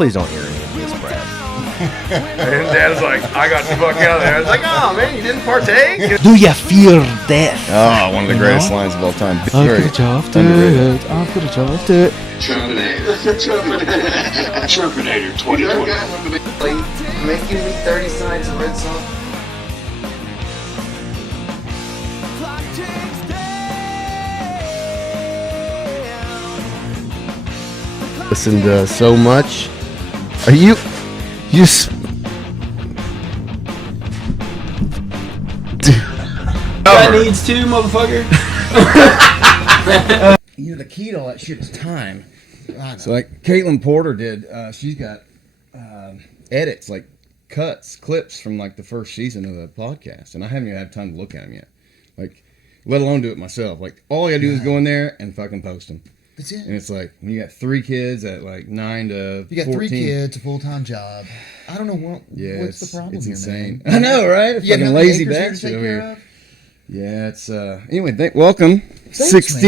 Please don't hear any of this, Brad. And Dad's like, I got the fuck out of there. I was like, oh man, you didn't partake? Do you fear death? Oh, one of the greatest lines of all time. I could have chopped it. I could have chopped it. Trumpinator 2020. Making me 30 sides of red sauce. Listened so much. Are you That needs to, motherfucker. The key to all that shit is time. So like Caitlin Porter did, she's got edits, like cuts, clips from like the first season of the podcast, and I haven't even had time to look at them yet. Like, let alone do it myself. Like, all I gotta do is go in there and fucking post them. That's it. And it's like, when you got 3 kids at like 9 to 14. You got 3 kids, a full-time job. I don't know what's the problem it's here, insane. man. I know, right? You got Fucking no lazy acres here to bastard take over care here. of? Yeah, it's anyway, welcome. Thanks,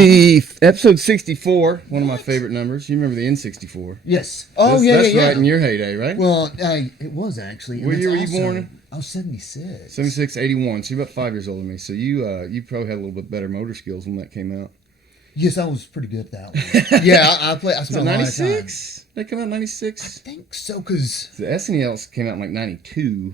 Episode 64, one of my favorite numbers. You remember the N64? Yes. That's right in your heyday, right? Well, it was actually. And What it's year were you also- born? I was 76. 76, 81. So you're about 5 years older than me. So you probably had a little bit better motor skills when that came out. Yes, I was pretty good at that one. Yeah, I spent Was it a lot of time. 96? They come out in I 96? think so, because The SNES came out in like 92.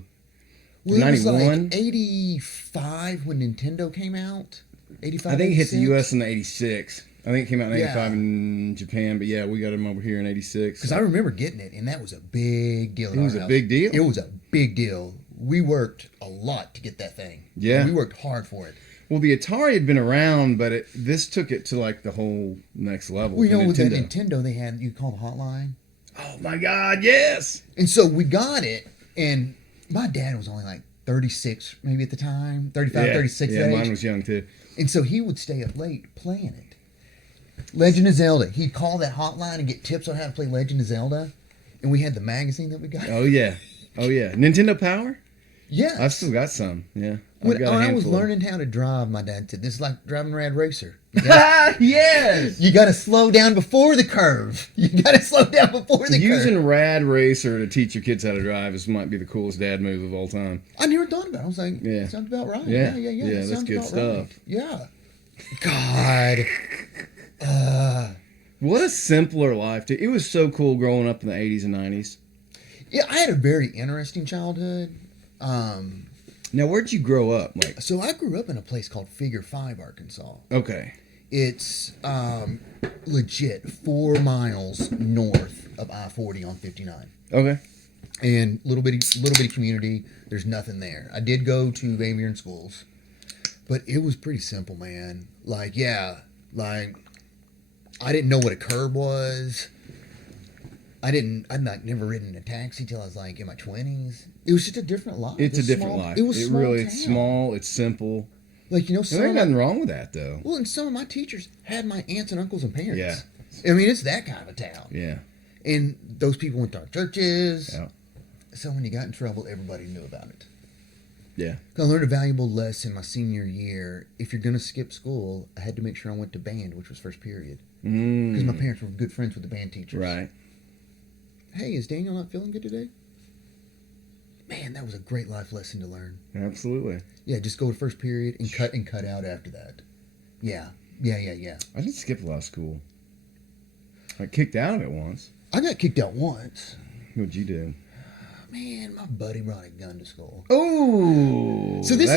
it was 91? like 85 when Nintendo came out. 85, I think it hit the 86. U.S. in the 86. I think it came out in Yeah. 85 in Japan, but yeah, we got them over here in 86. Because I remember getting it, and that was a big deal. It was a big deal? It was a big deal. We worked a lot to get that thing. Yeah. We worked hard for it. Well, the Atari had been around, but this took it to like the whole next level. Well, you the know, with that Nintendo, they had, you call the hotline. Oh my God, yes! And so we got it, and my dad was only like 36 maybe at the time, 35, 36 Yeah, age. mine was young too. And so he would stay up late playing it. Legend of Zelda. He'd call that hotline and get tips on how to play Legend of Zelda. And we had the magazine that we got. Oh yeah. Nintendo Power? Yeah. I've still got some, yeah. When I was handful. learning how to drive, my dad said, this is like driving a Rad Racer. Yes! You got to slow down before the curve. You got to slow down before the Using curve. Rad Racer to teach your kids how to drive might be the coolest dad move of all time. I never thought about it. I was like, Yeah. sounds about right. Yeah. Yeah, Yeah, that that's sounds good about stuff. right. Yeah. God. What a simpler life, too. It was so cool growing up in the 80s and 90s. Yeah, I had a very interesting childhood. Now, where'd you grow up? Like, So I grew up in a place called Figure 5, Arkansas. okay. It's legit 4 miles north of I-40 on 59. Okay. And little bitty community. There's nothing there. I did go to Van Buren schools, but it was pretty simple, man. Like, I didn't know what a curb was. I'd never ridden in a taxi till I was like in my 20s. It was just a different life. It's a different small, life. It was It's town. small, it's simple. Like, There ain't nothing wrong with that, though. Well, and some of my teachers had my aunts and uncles and parents. Yeah. I mean, it's that kind of a town. Yeah. And those people went to our churches. Yeah. So when you got in trouble, everybody knew about it. Yeah. I learned a valuable lesson my senior year. If you're going to skip school, I had to make sure I went to band, which was first period. Because my parents were good friends with the band teachers. Right. Hey, is Daniel not feeling good today? Man, that was a great life lesson to learn. Absolutely. Yeah, just go to first period and cut out after that. Yeah. I did skip a lot of school. I kicked out of it once. I got kicked out once. What'd you do? Man, my buddy brought a gun to school. Oh. So this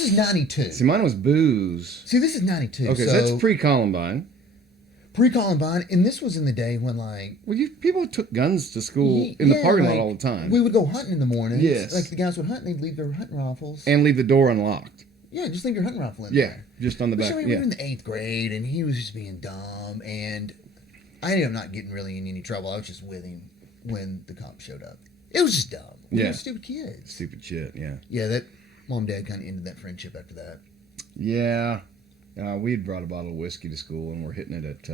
is 92. See, mine was booze. See, this is 92. Okay, so that's pre-Columbine. Pre-Columbine, and this was in the day when, like... Well, people took guns to school in the parking lot all the time. We would go hunting in the morning. Yes. Like, the guys would hunt, and they'd leave their hunting rifles. And leave the door unlocked. Yeah, just leave your hunting rifle in Yeah, there. just on the back. So we Yeah. were in the 8th grade, and he was just being dumb, and I ended up not getting really in any trouble. I was just with him when the cops showed up. It was just dumb. We were stupid kids. Stupid shit, yeah. Yeah, that mom and dad kind of ended that friendship after that. Yeah. We had brought a bottle of whiskey to school, and we're hitting it at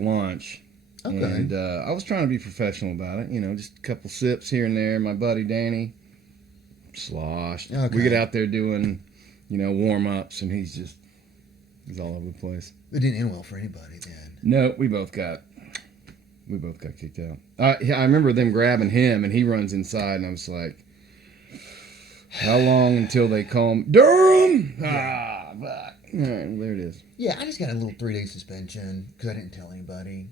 lunch. Okay. And I was trying to be professional about it. You know, just a couple sips here and there. My buddy Danny sloshed. Okay. We get out there doing, warm-ups, and he's all over the place. It didn't end well for anybody then. No, we both got We both got kicked out. I remember them grabbing him, and he runs inside, and I was like, how long until they call him Durham? Ah, fuck. All right, well, there it is. Yeah, I just got a little 3-day suspension because I didn't tell anybody.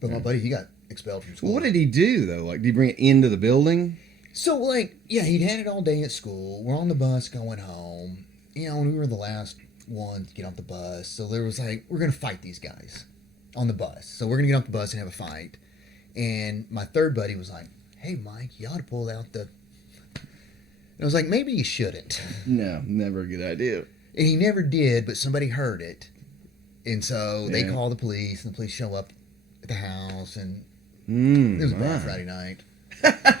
But my buddy, he got expelled from school. Well, what did he do, though? Like, did he bring it into the building? So, like, yeah, he'd had it all day at school. We're on the bus going home. You know, and we were the last ones to get off the bus. So there was like, we're going to fight these guys on the bus. So we're going to get off the bus and have a fight. And my third buddy was like, hey, Mike, you ought to pull out the... And I was like, maybe you shouldn't. No, never a good idea. And he never did, but somebody heard it. And so they Yeah. call the police, and the police show up at the house, and Mm, it was a bad wow. Friday night.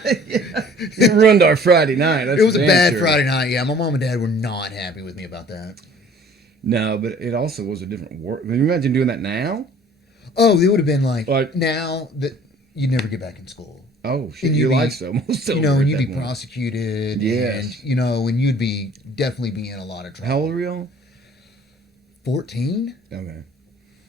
It ruined our Friday night. That's It was a damn bad sure. Friday night, yeah. My mom and dad were not happy with me about that. No, but it also was a different work. Can you imagine doing that now? Oh, they would have been like, Like- now that you'd never get back in school. Oh, shit. And Your you'd be- life's almost over. You know, at and you'd that be point. prosecuted. Yes. And, you know, and you'd be definitely be in a lot of trouble. How old were y'all? 14? Okay.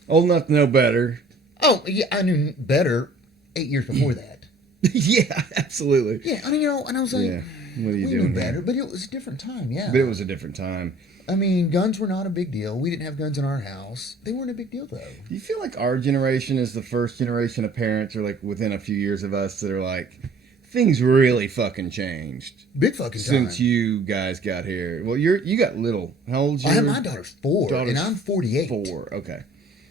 Old enough to know better. Oh, yeah, I knew better 8 years before that. Yeah, absolutely. Yeah, I mean, you know, and I was like, Yeah. What are you we doing knew better, here? but it was a different time, yeah. But it was a different time. I mean, guns were not a big deal. We didn't have guns in our house. They weren't a big deal, though. Do you feel like our generation is the first generation of parents, or like within a few years of us, that are like, things really fucking changed Big fucking time. since you guys got here? Well, you got little. How old's I your have my daughter's 4, daughter's and I'm 48. 4? Okay.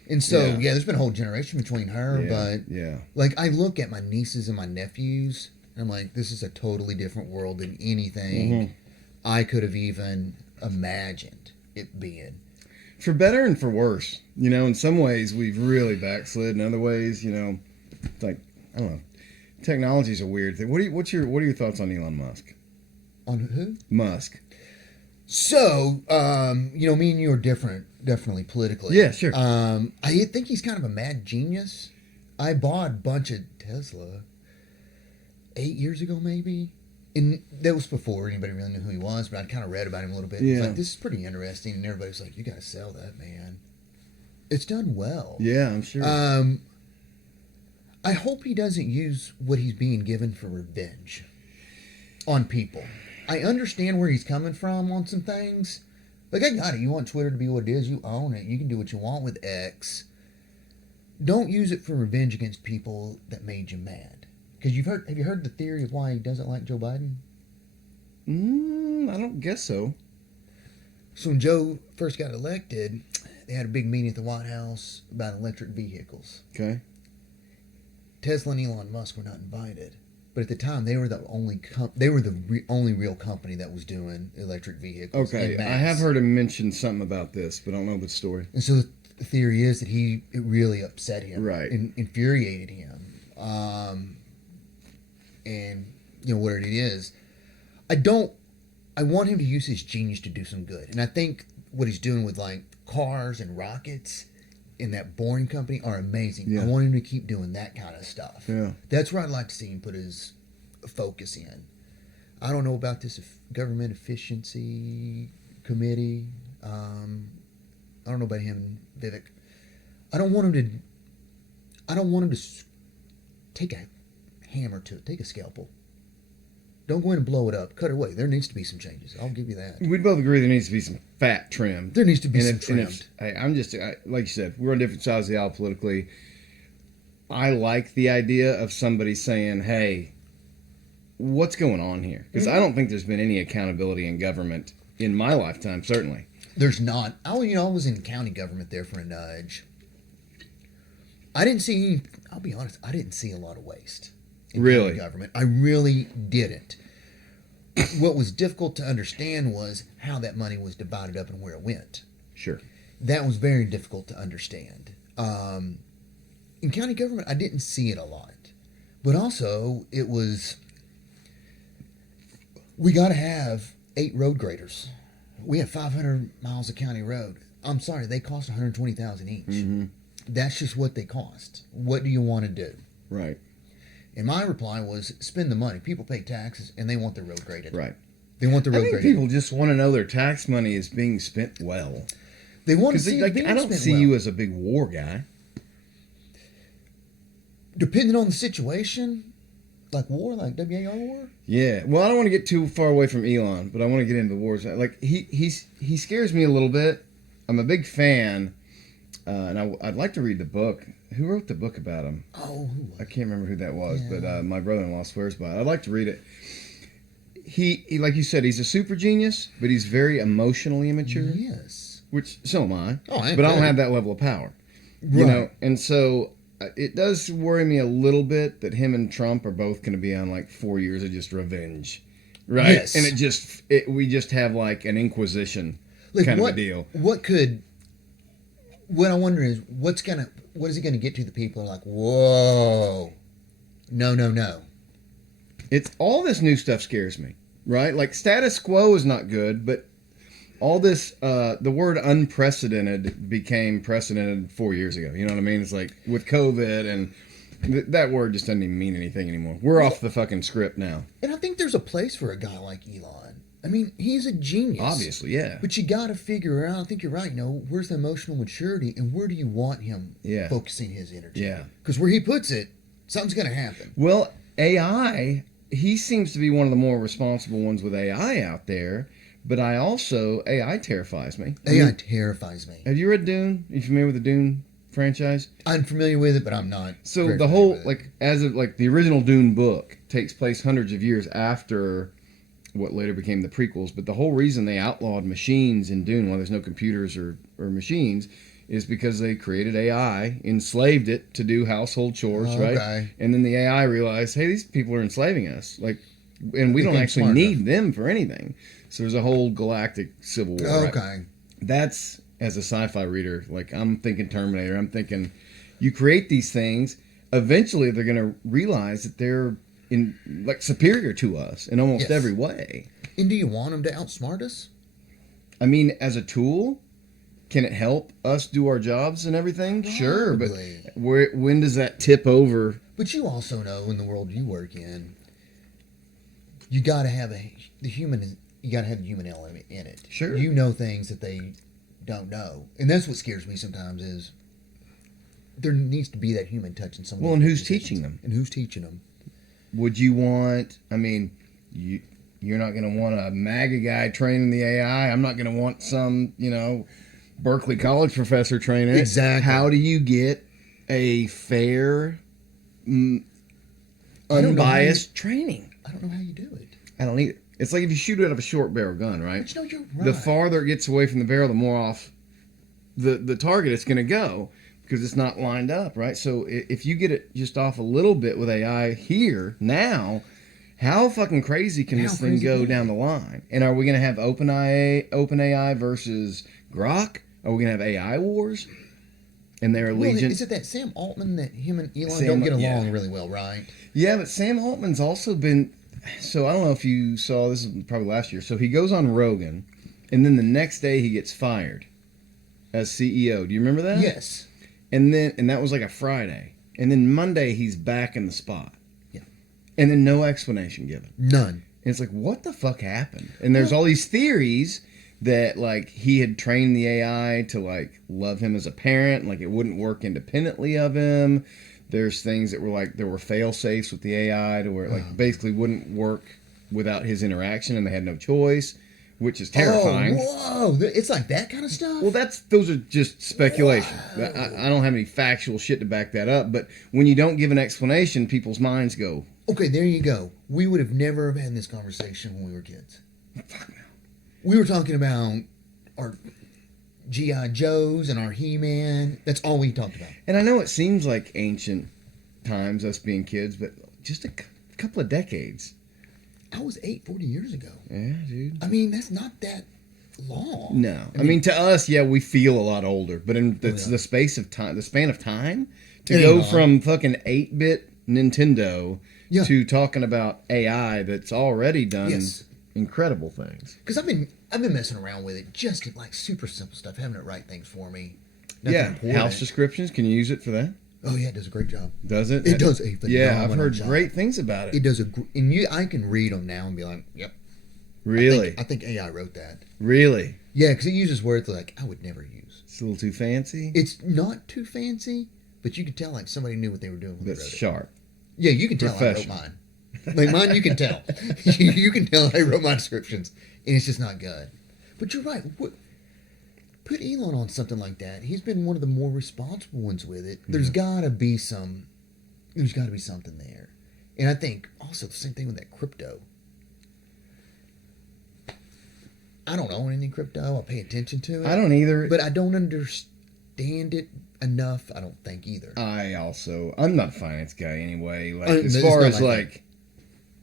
And so, Yeah. yeah, there's been a whole generation between her, Yeah, but yeah. like I look at my nieces and my nephews, and I'm like, this is a totally different world than anything Mm-hmm. I could have even imagined it being. For better and for worse. You know, in some ways we've really backslid. In other ways, you know, it's like, I don't know. Technology's a weird thing. What are your thoughts on Elon Musk? On who? Musk. So, you know, me and you are different, definitely politically. Yeah, sure. I think he's kind of a mad genius. I bought a bunch of Tesla 8 years ago, maybe. And that was before anybody really knew who he was, but I'd kind of read about him a little bit. It's Yeah. like, this is pretty interesting. And everybody's like, you got to sell that, man. It's done well. Yeah, I'm sure. I hope he doesn't use what he's being given for revenge on people. I understand where he's coming from on some things. Like, I got it. You want Twitter to be what it is, you own it. You can do what you want with X. Don't use it for revenge against people that made you mad. Because have you heard the theory of why he doesn't like Joe Biden? I don't guess so. So when Joe first got elected, they had a big meeting at the White House about electric vehicles. Okay. Tesla and Elon Musk were not invited, but at the time they were the only only real company that was doing electric vehicles. Okay. en I masse. have heard him mention something about this, but I don't know the story. And so the theory is that it really upset him, Right. and infuriated him. And you know what it is. I want him to use his genius to do some good, and I think what he's doing with like cars and rockets in that Boring Company are amazing. Yeah. I want him to keep doing that kind of stuff. Yeah. That's where I'd like to see him put his focus in. I don't know about this government efficiency committee. I don't know about him and Vivek. I don't want him to take a hammer to it, take a scalpel. Don't go in and blow it up. Cut it away. There needs to be some changes. I'll give you that. We'd both agree there needs to be some fat trimmed. There needs to be And some if- and trimmed. if- like you said, we're on different sides of the aisle politically. I like the idea of somebody saying, hey, what's going on here? Because I don't think there's been any accountability in government in my lifetime, certainly. There's not. I was in county government there for a nudge. I didn't see. I'll be honest. I didn't see a lot of waste in Really? county government. I really didn't. What was difficult to understand was how that money was divided up and where it went. Sure. That was very difficult to understand. In county government, I didn't see it a lot, but also it was. We got to have 8 road graders. We have 500 miles of county road. I'm sorry, they cost $120,000 each. Mm-hmm. That's just what they cost. What do you want to do? Right. And my reply was, spend the money. People pay taxes, and they want their road graded. Right. They want the I road think graded. people just want to know their tax money is being spent well. They want to Because see it like, being I don't spent see well. you as a big war guy. depending on the situation, like war, like WAR war. Yeah. Well, I don't want to get too far away from Elon, but I want to get into the wars. Like he scares me a little bit. I'm a big fan, and I'd like to read the book. Who wrote the book about him? Oh, who was I it? can't remember who that was, Yeah. but my brother-in-law swears by it. I'd like to read it. He, like you said, he's a super genius, but he's very emotionally immature, Yes. which so am I. Oh, I am but I don't too. have that level of power, you Right. know. And so it does worry me a little bit that him and Trump are both going to be on like 4 years of just revenge, right? Yes. And we just have like an inquisition Like kind what, of a deal. What I wonder is what is he gonna get to the people who are like, whoa, no. It's all this new stuff scares me, right? Like status quo is not good, but all this, the word unprecedented became precedented 4 years ago. You know what I mean? It's like with COVID and that word just doesn't even mean anything anymore. We're off the fucking script now. And I think there's a place for a guy like Elon. I mean, he's a genius. Obviously, yeah. But you got to figure out, I think you're right, where's the emotional maturity and where do you want him Yeah. focusing his energy? Yeah. Because where he puts it, something's going to happen. Well, AI, he seems to be one of the more responsible ones with AI out there, but AI terrifies me. AI terrifies me. Have you read Dune? Are you familiar with the Dune franchise? I'm familiar with it, but I'm not. So very the familiar whole, with it. like, as of, like, the original Dune book takes place hundreds of years after what later became the prequels, but the whole reason they outlawed machines in Dune while there's no computers or machines is because they created AI, enslaved it to do household chores, Oh, right? okay. And then the AI realized, hey, these people are enslaving us, like, and we don't Became actually smart need enough. them for anything. So there's a whole galactic civil war. right? Okay. That's, as a sci-fi reader, like, I'm thinking Terminator. I'm thinking, you create these things, eventually they're going to realize that they're superior to us in almost Yes. every way. And do you want him to outsmart us? I mean, as a tool, can it help us do our jobs and everything? Sure, but Probably. when does that tip over? But you also know in the world you work in, you got to have the human element in it. Sure. You know things that they don't know, and that's what scares me sometimes. Is there needs to be that human touch in some. Well, and who's teaching them? And who's teaching them? Would you want? I mean, you're not going to want a MAGA guy training the AI. I'm not going to want some, Berkeley College professor training it. Exactly. How do you get a fair, don't know unbiased training? I don't know how you do it. I don't either. It's like if you shoot it out of a short barrel gun, right? But you're right. The farther it gets away from the barrel, the more off the target it's going to go because it's not lined up, right? So if you get it just off a little bit with AI here, now, how fucking crazy can this thing go down the line? And are we going to have OpenAI versus Grok? Are we going to have AI wars? And their Well, allegiance? is it that Sam Altman that him and Elon Sam- don't get along yeah. really well, right? Yeah, but Sam Altman's also been. So I don't know if you saw this, is probably last year. So he goes on Rogan, and then the next day he gets fired as CEO. Do you remember that? Yes. And that was like a Friday, and then Monday he's back in the spot. Yeah. And then no explanation given. None. And it's like, what the fuck happened? And there's all these theories that like he had trained the AI to like love him as a parent, like it wouldn't work independently of him. There's things that were like there were fail safes with the AI to where it like basically wouldn't work without his interaction, and they had no choice, which is terrifying. Oh, whoa! It's like that kind of stuff. Well, those are just speculation. I don't have any factual shit to back that up. But when you don't give an explanation, people's minds go, Okay, there you go. We would have never have had this conversation when we were kids. We were talking about our G.I. Joes and our He-Man. That's all we talked about. and I know it seems like ancient times, us being kids, but just a couple of decades. I was 40 years ago. Yeah, dude. I mean, that's not that long. No, I mean to us, yeah, we feel a lot older, but in yeah. the space of time, the span of time, to It ain't go long. from fucking 8-bit Nintendo Yeah. to talking about AI that's already done Yes. incredible things. Because I've been messing around with it, just like super simple stuff, having it write things for me. Nothing Yeah, important. house descriptions. Can you use it for that? Oh yeah, it does a great job. Does it? It does a phenomenal Yeah, I've heard job. great things about it. It does I can read them now and be like, yep. Really, I think AI wrote that. really. Yeah, because it uses words like I would never use. It's a little too fancy. It's not too fancy, but you could tell like somebody knew what they were doing when they That's wrote it. sharp. Yeah, you can tell I wrote Professional. mine. Like mine, you can tell. You can tell I wrote my descriptions, and it's just not good. But you're right. Put Elon on something like that. He's been one of the more responsible ones with it. There's gotta be something there. And I think also the same thing with that crypto. I don't own any crypto. I pay attention to it. I don't either. But I don't understand it enough. I don't think either. I'm not a finance guy anyway. Like It's as far not as like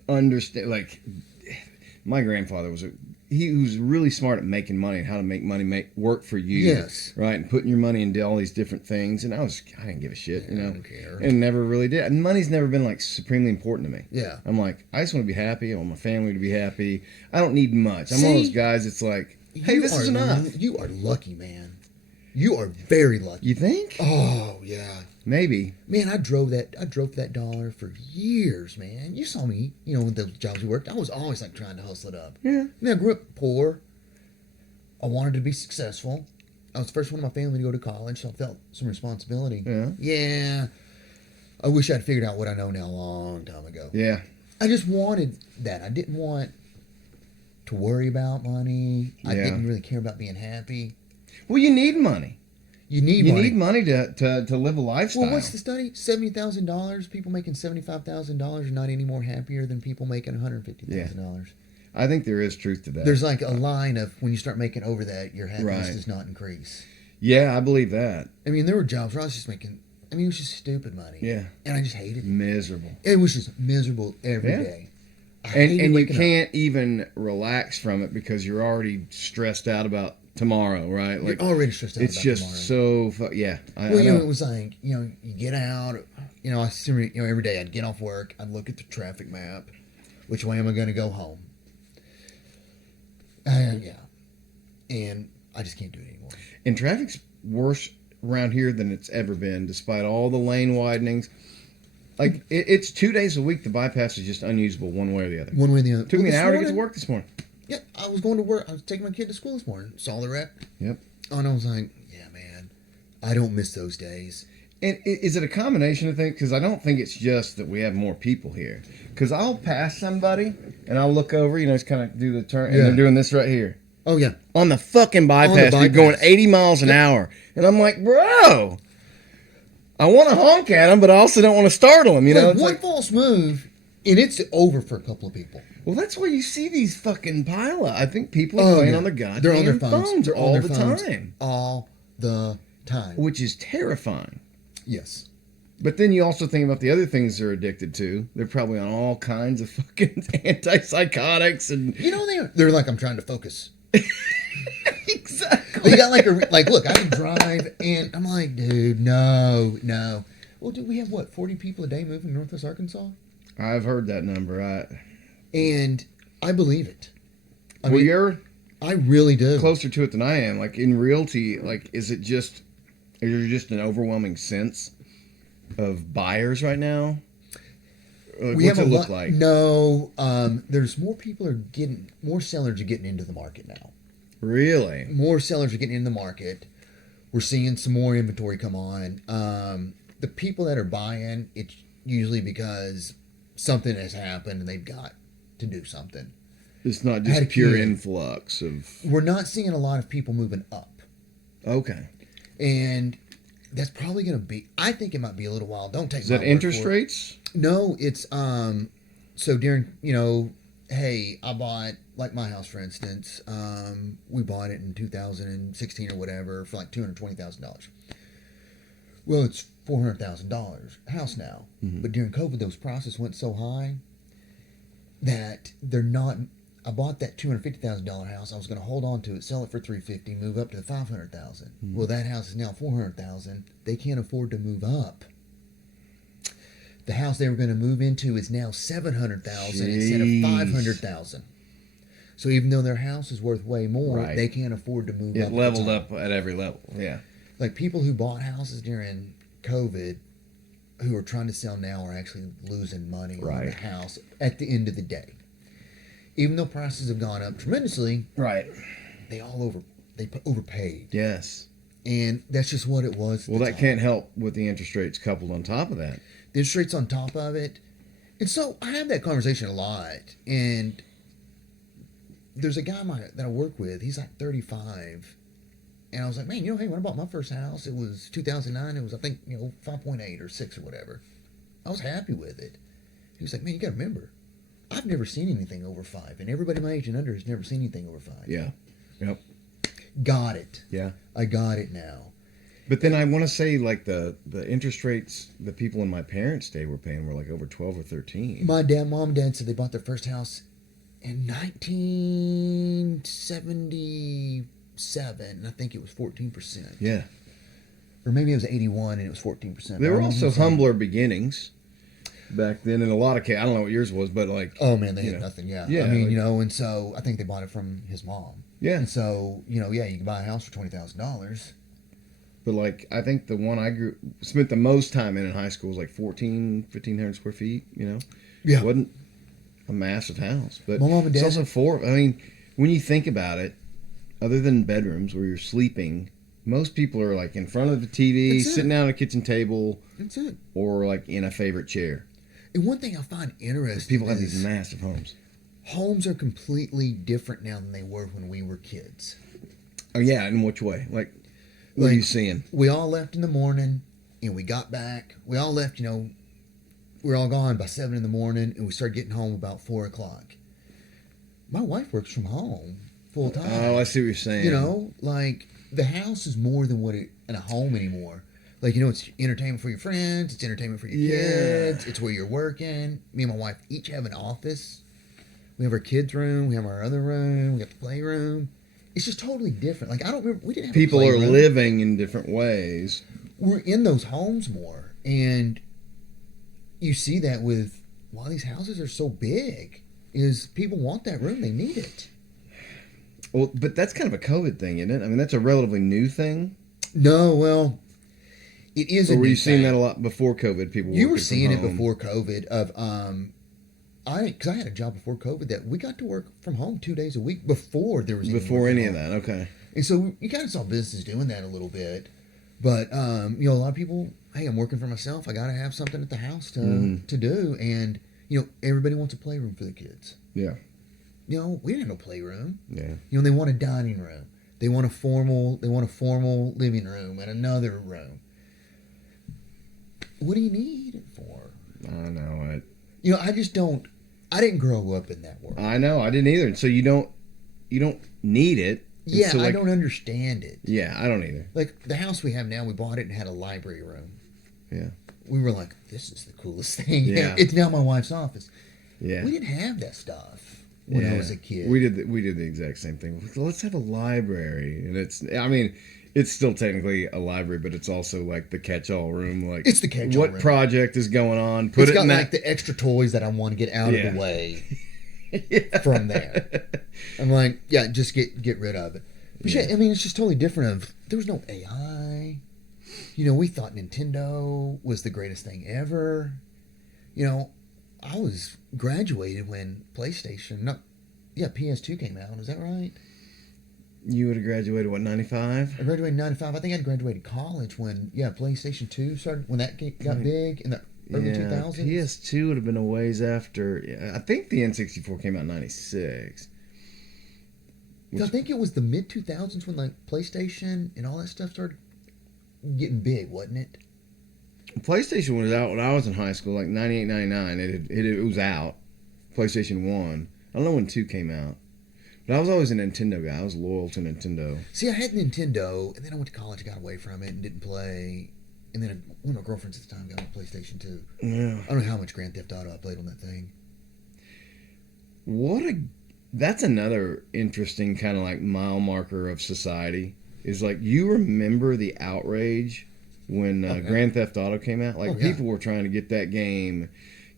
understand, like my grandfather he was really smart at making money and how to make money work for you. Yes. Right, and putting your money into all these different things. And I didn't give a shit, you know. I don't care. And never really did. And money's never been like supremely important to me. Yeah. I'm like, I just want to be happy. I want my family to be happy. I don't need much. I'm one of those guys that's like, hey, this is enough. You are lucky, man. You are very lucky. You think? Oh yeah. Maybe. Man, I drove that dollar for years, man. You saw me, with those jobs we worked. I was always like trying to hustle it up. Yeah. I mean, I grew up poor. I wanted to be successful. I was the first one in my family to go to college, so I felt some responsibility. Yeah. Yeah. I wish I'd figured out what I know now a long time ago. Yeah. I just wanted that. I didn't want to worry about money. I Yeah. didn't really care about being happy. Well, you need money. You need You money. need money to live a lifestyle. Well, what's the study? $70,000. People making $75,000 are not any more happier than people making $150,000. I think there is truth to that. There's like a line of when you start making over that, your happiness Right. does not increase. Yeah, I believe that. I mean, there were jobs where I was just making. I mean, it was just stupid money. Yeah. And I just hated it. Miserable. It was just miserable every Yeah. day. I And hated you waking up. can't even relax from it because you're already stressed out about tomorrow, right? You're already stressed out it's about just tomorrow. yeah. I Well, know. it was like, you get out, I assume, every day I'd get off work, I'd look at the traffic map, which way am I going to go home? Yeah. And I just can't do it anymore. And traffic's worse around here than it's ever been, despite all the lane widenings. Like, it's 2 days a week, the bypass is just unusable one way or the other. One way or the other. Took me an this hour to get to morning- work this morning. Yeah, I was going to work. I was taking my kid to school this morning. Saw the wreck. Yep. And I was like, yeah, man, I don't miss those days. And is it a combination of things? Because I don't think it's just that we have more people here. Because I'll pass somebody and I'll look over, just kind of do the turn, and Yeah. they're doing this right here. Oh, yeah. On the fucking bypass, bypass. dude, going 80 miles an hour. And I'm like, bro, I want to honk at them, but I also don't want to startle them, Like, It's one like, false move, and it's over for a couple of people. well, that's why you see these fucking pileup. I think people are playing yeah. on their goddamn They're on their phones. all On the their phones time. All the time. Which is terrifying. Yes. But then you also think about the other things they're addicted to. They're probably on all kinds of fucking antipsychotics and They're like, I'm trying to focus. exactly. They got look, I can drive, and I'm like, dude, no. Well, dude, we have 40 people a day moving to Northwest Arkansas? I've heard that number. And I believe it. You're I really do. closer to it than I am. Like in realty, is there just an overwhelming sense of buyers right now? Like, We what's have it a look lot, like? No, there's more more sellers are getting into the market now. Really? More sellers are getting in the market. We're seeing some more inventory come on. The people that are buying, it's usually because something has happened and they've got to do something. It's not I had a just pure kid. influx of. We're not seeing a lot of people moving up. Okay. And that's probably going to be, I think it might be a little while. Don't take Is my that word interest for it. rates? No, it's, so during, hey, I bought, like my house, for instance, we bought it in 2016 or whatever for like $220,000. Well, it's $400,000 house now. Mm-hmm. But during COVID, those prices went so high that they're not. I bought that $250,000 house. I was going to hold on to it, sell it for $350,000, move up to the $500,000. Mm-hmm. Well, that house is now $400,000. They can't afford to move up. The house they were going to move into is now $700,000 instead of $500,000. So even though their house is worth way more, Right. they can't afford to move up. It at the leveled time. up at every level. Yeah. Like people who bought houses during COVID, who are trying to sell now, are actually losing money on Right. the house at the end of the day. Even though prices have gone up tremendously, Right. they overpaid. Yes. And that's just what it was. Well, that can't help with the interest rates coupled on top of that. The interest rates on top of it. And so I have that conversation a lot. And there's a guy that I work with. He's like 35. And I was like, man, hey, when I bought my first house, it was 2009. It was, I think, 5.8 or 6 or whatever. I was happy with it. He was like, man, you got to remember, I've never seen anything over 5. And everybody my age and under has never seen anything over 5. Yeah. Yep. Got it. Yeah. I got it now. But then I want to say, like, the interest rates the people in my parents' day were paying were like over 12 or 13. My mom and dad said they bought their first house in 1977. And I think it was 14%. Yeah. Or maybe it was 81 and it was 14%. There were I also remember saying- humbler beginnings back then in a lot of cases. I don't know what yours was, but like... Oh, man, they you had know. nothing, yeah. Yeah, I mean, like- and so I think they bought it from his mom. Yeah. And so, you can buy a house for $20,000. But like, I think the one I spent the most time in high school was like 1,500 square feet, Yeah. It wasn't a massive house. But My mom and it's dad- also when you think about it, other than bedrooms where you're sleeping, most people are like in front of the TV, That's it. sitting down at a kitchen table, That's it. or like in a favorite chair. And one thing I find interesting People have is these massive homes. homes are completely different now than they were when we were kids. Oh yeah, in which way? Like, what are you seeing? We all left in the morning and we got back. We all left, we were all gone by 7 in the morning and we started getting home about 4 o'clock. My wife works from home full time. Oh, I see what you're saying. Like the house is more than what it in a home anymore. Like, it's entertainment for your friends, it's entertainment for your kids, it's where you're working. Me and my wife each have an office. We have our kids' room, we have our other room, we got the playroom. It's just totally different. Like, I don't remember, we didn't have People a are playroom. living in different ways. We're in those homes more. And you see that with why these houses are so big is people want that room, they need it. Well, but that's kind of a COVID thing, isn't it? I mean, that's a relatively new thing. No, well, it is a Or were new you seeing thing. that a lot before COVID? People You were working from seeing it home? before COVID because I had a job before COVID that we got to work from home 2 days a week before there was Before work any from of home. that, okay. And so you kind of saw businesses doing that a little bit. But, a lot of people, hey, I'm working for myself. I got to have something at the house to do. And, everybody wants a playroom for the kids. Yeah. We didn't have no playroom. Yeah. They want a dining room. They want a formal living room and another room. What do you need it for? I know. I didn't grow up in that world. I know. I didn't either. So you don't need it. And Yeah, so, I like, don't understand it. Yeah, I don't either. Like the house we have now, we bought it and had a library room. Yeah. We were like, this is the coolest thing. Yeah. It's now my wife's office. Yeah. We didn't have that stuff when I was a kid. We did the exact same thing. Let's have a library, and it's still technically a library, but it's also like the catch-all room. Like, It's the catch-all what room. project is going on? Put It's it got in like that. the extra toys that I want to get out Yeah. of the way from there. I'm like, yeah, just get rid of it. But yeah, it's just totally different. There was no AI. We thought Nintendo was the greatest thing ever. I was graduated when PS2 came out. Is that right? You would have graduated what, 95? I graduated in 95. I think I graduated college when PlayStation 2 started, when that got big in the early 2000s. PS2 would have been a ways after. I think the N64 came out in 96. I think it was the mid 2000s when like PlayStation and all that stuff started getting big, wasn't it? PlayStation was out when I was in high school, like 98, 99. It was out. PlayStation 1. I don't know when 2 came out. But I was always a Nintendo guy. I was loyal to Nintendo. See, I had Nintendo, and then I went to college, got away from it, and didn't play. And then one of my girlfriends at the time got a PlayStation 2. Yeah. I don't know how much Grand Theft Auto I played on that thing. That's another interesting kind of like mile marker of society. Is like, you remember the outrage when Grand Theft Auto came out? Like, people were trying to get that game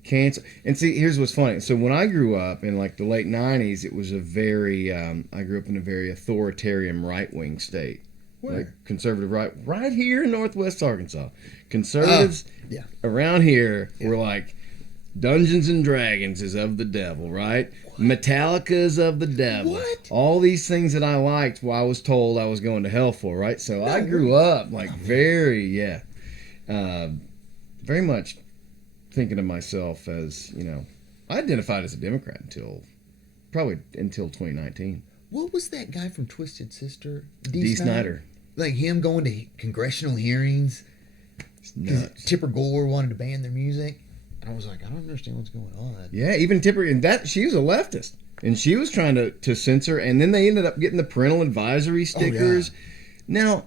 canceled. And see, here's what's funny. So when I grew up in like the late 90s, it was a very, I grew up in a very authoritarian right-wing state. Where? Like conservative right here in Northwest Arkansas. Conservatives around here were like, Dungeons and Dragons is of the devil, right? Metallica is of the devil. What? All these things that I liked, I was told I was going to hell for, right? So I grew up like very much thinking of myself as, I identified as a Democrat until 2019. What was that guy from Twisted Sister? Dee Snider. Like him going to congressional hearings. It's 'Cause nuts. Tipper Gore wanted to ban their music. And I was like, I don't understand what's going on. Yeah, even Tipper, and she was a leftist, and she was trying to censor, and then they ended up getting the parental advisory stickers. Now,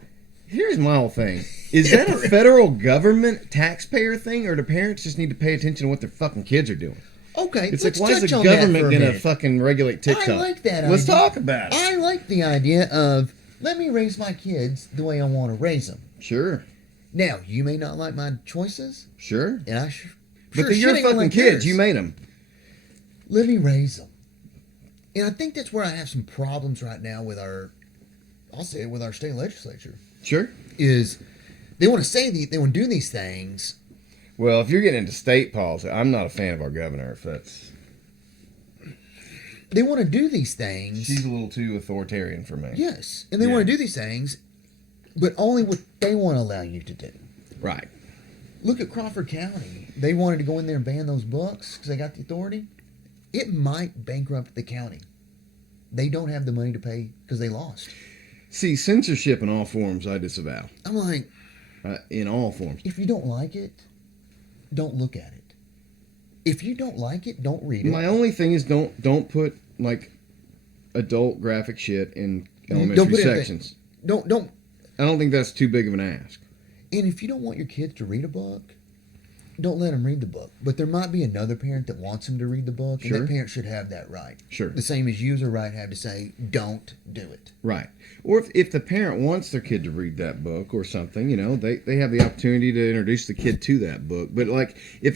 here's my whole thing: is that a federal government taxpayer thing, or do parents just need to pay attention to what their fucking kids are doing? Okay, It's let's like, why is the touch on that government for a gonna minute. fucking regulate TikTok? I like that Let's idea. talk about it. I like the idea of let me raise my kids the way I want to raise them. Sure, Now, you may not like my choices, sure. and I But they're your fucking kids. You made them. Let me raise them. And I think that's where I have some problems right now with I'll say it, with our state legislature, Sure. is they want to say they want to do these things. Well, if you're getting into state policy, I'm not a fan of our governor. If that's They want to do these things. she's a little too authoritarian for me. Yes, and they Yeah. want to do these things, but only what they want to allow you to do. Right. Look at Crawford County. They wanted to go in there and ban those books because they got the authority. It might bankrupt the county. They don't have the money to pay because they lost. See, censorship in all forms, I disavow. I'm like, In all forms. if you don't like it, don't look at it. If you don't like it, don't read it. My only thing is don't put like adult graphic shit in Don't elementary put it in sections. Don't. I don't think that's too big of an ask. And if you don't want your kids to read a book, don't let them read the book. But there might be another parent that wants them to read the book, and Sure. that parent should have that right. Sure. The same as you as a right have to say, don't do it. Right. Or if the parent wants their kid to read that book or something, they have the opportunity to introduce the kid to that book. But like if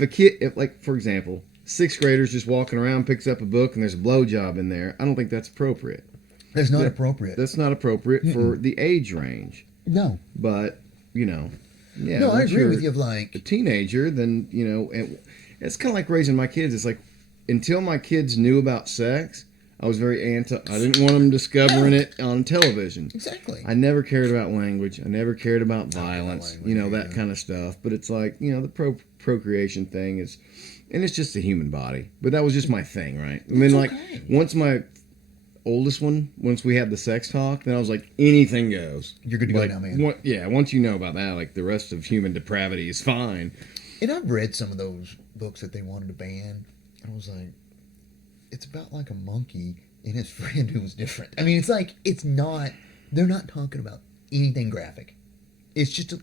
for example, 6th graders just walking around picks up a book and there's a blowjob in there, I don't think that's appropriate. That's not appropriate. That's not appropriate for the age range. No. But, yeah. No, I once agree you're with you. Of a like, teenager, then, and it's kind of like raising my kids. It's like, until my kids knew about sex, I was very I didn't want them discovering it on television. exactly. I never cared about language. I never cared about violence, language, that kind of stuff. But it's like, the procreation thing is, and it's just a human body. But that was just my thing, right? And then, okay. once my oldest one, once we had the sex talk, then I was like, anything goes. You're good to go now, man. Once you know about that, like the rest of human depravity is fine. And I've read some of those books that they wanted to ban. I was like, it's about like a monkey and his friend who was different. I mean, it's like, they're not talking about anything graphic. It's just,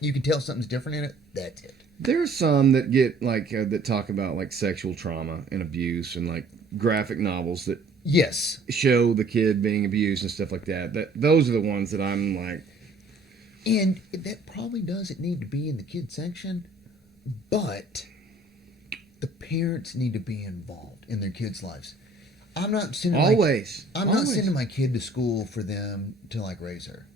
you can tell something's different in it. That's it. There are some that get like, that talk about like sexual trauma and abuse and like graphic novels that Yes. show the kid being abused and stuff like that. Those are the ones that I'm like, And that probably doesn't need to be in the kid section, but the parents need to be involved in their kids' lives. I'm not sending always. I'm not sending my kid to school for them to like raise her.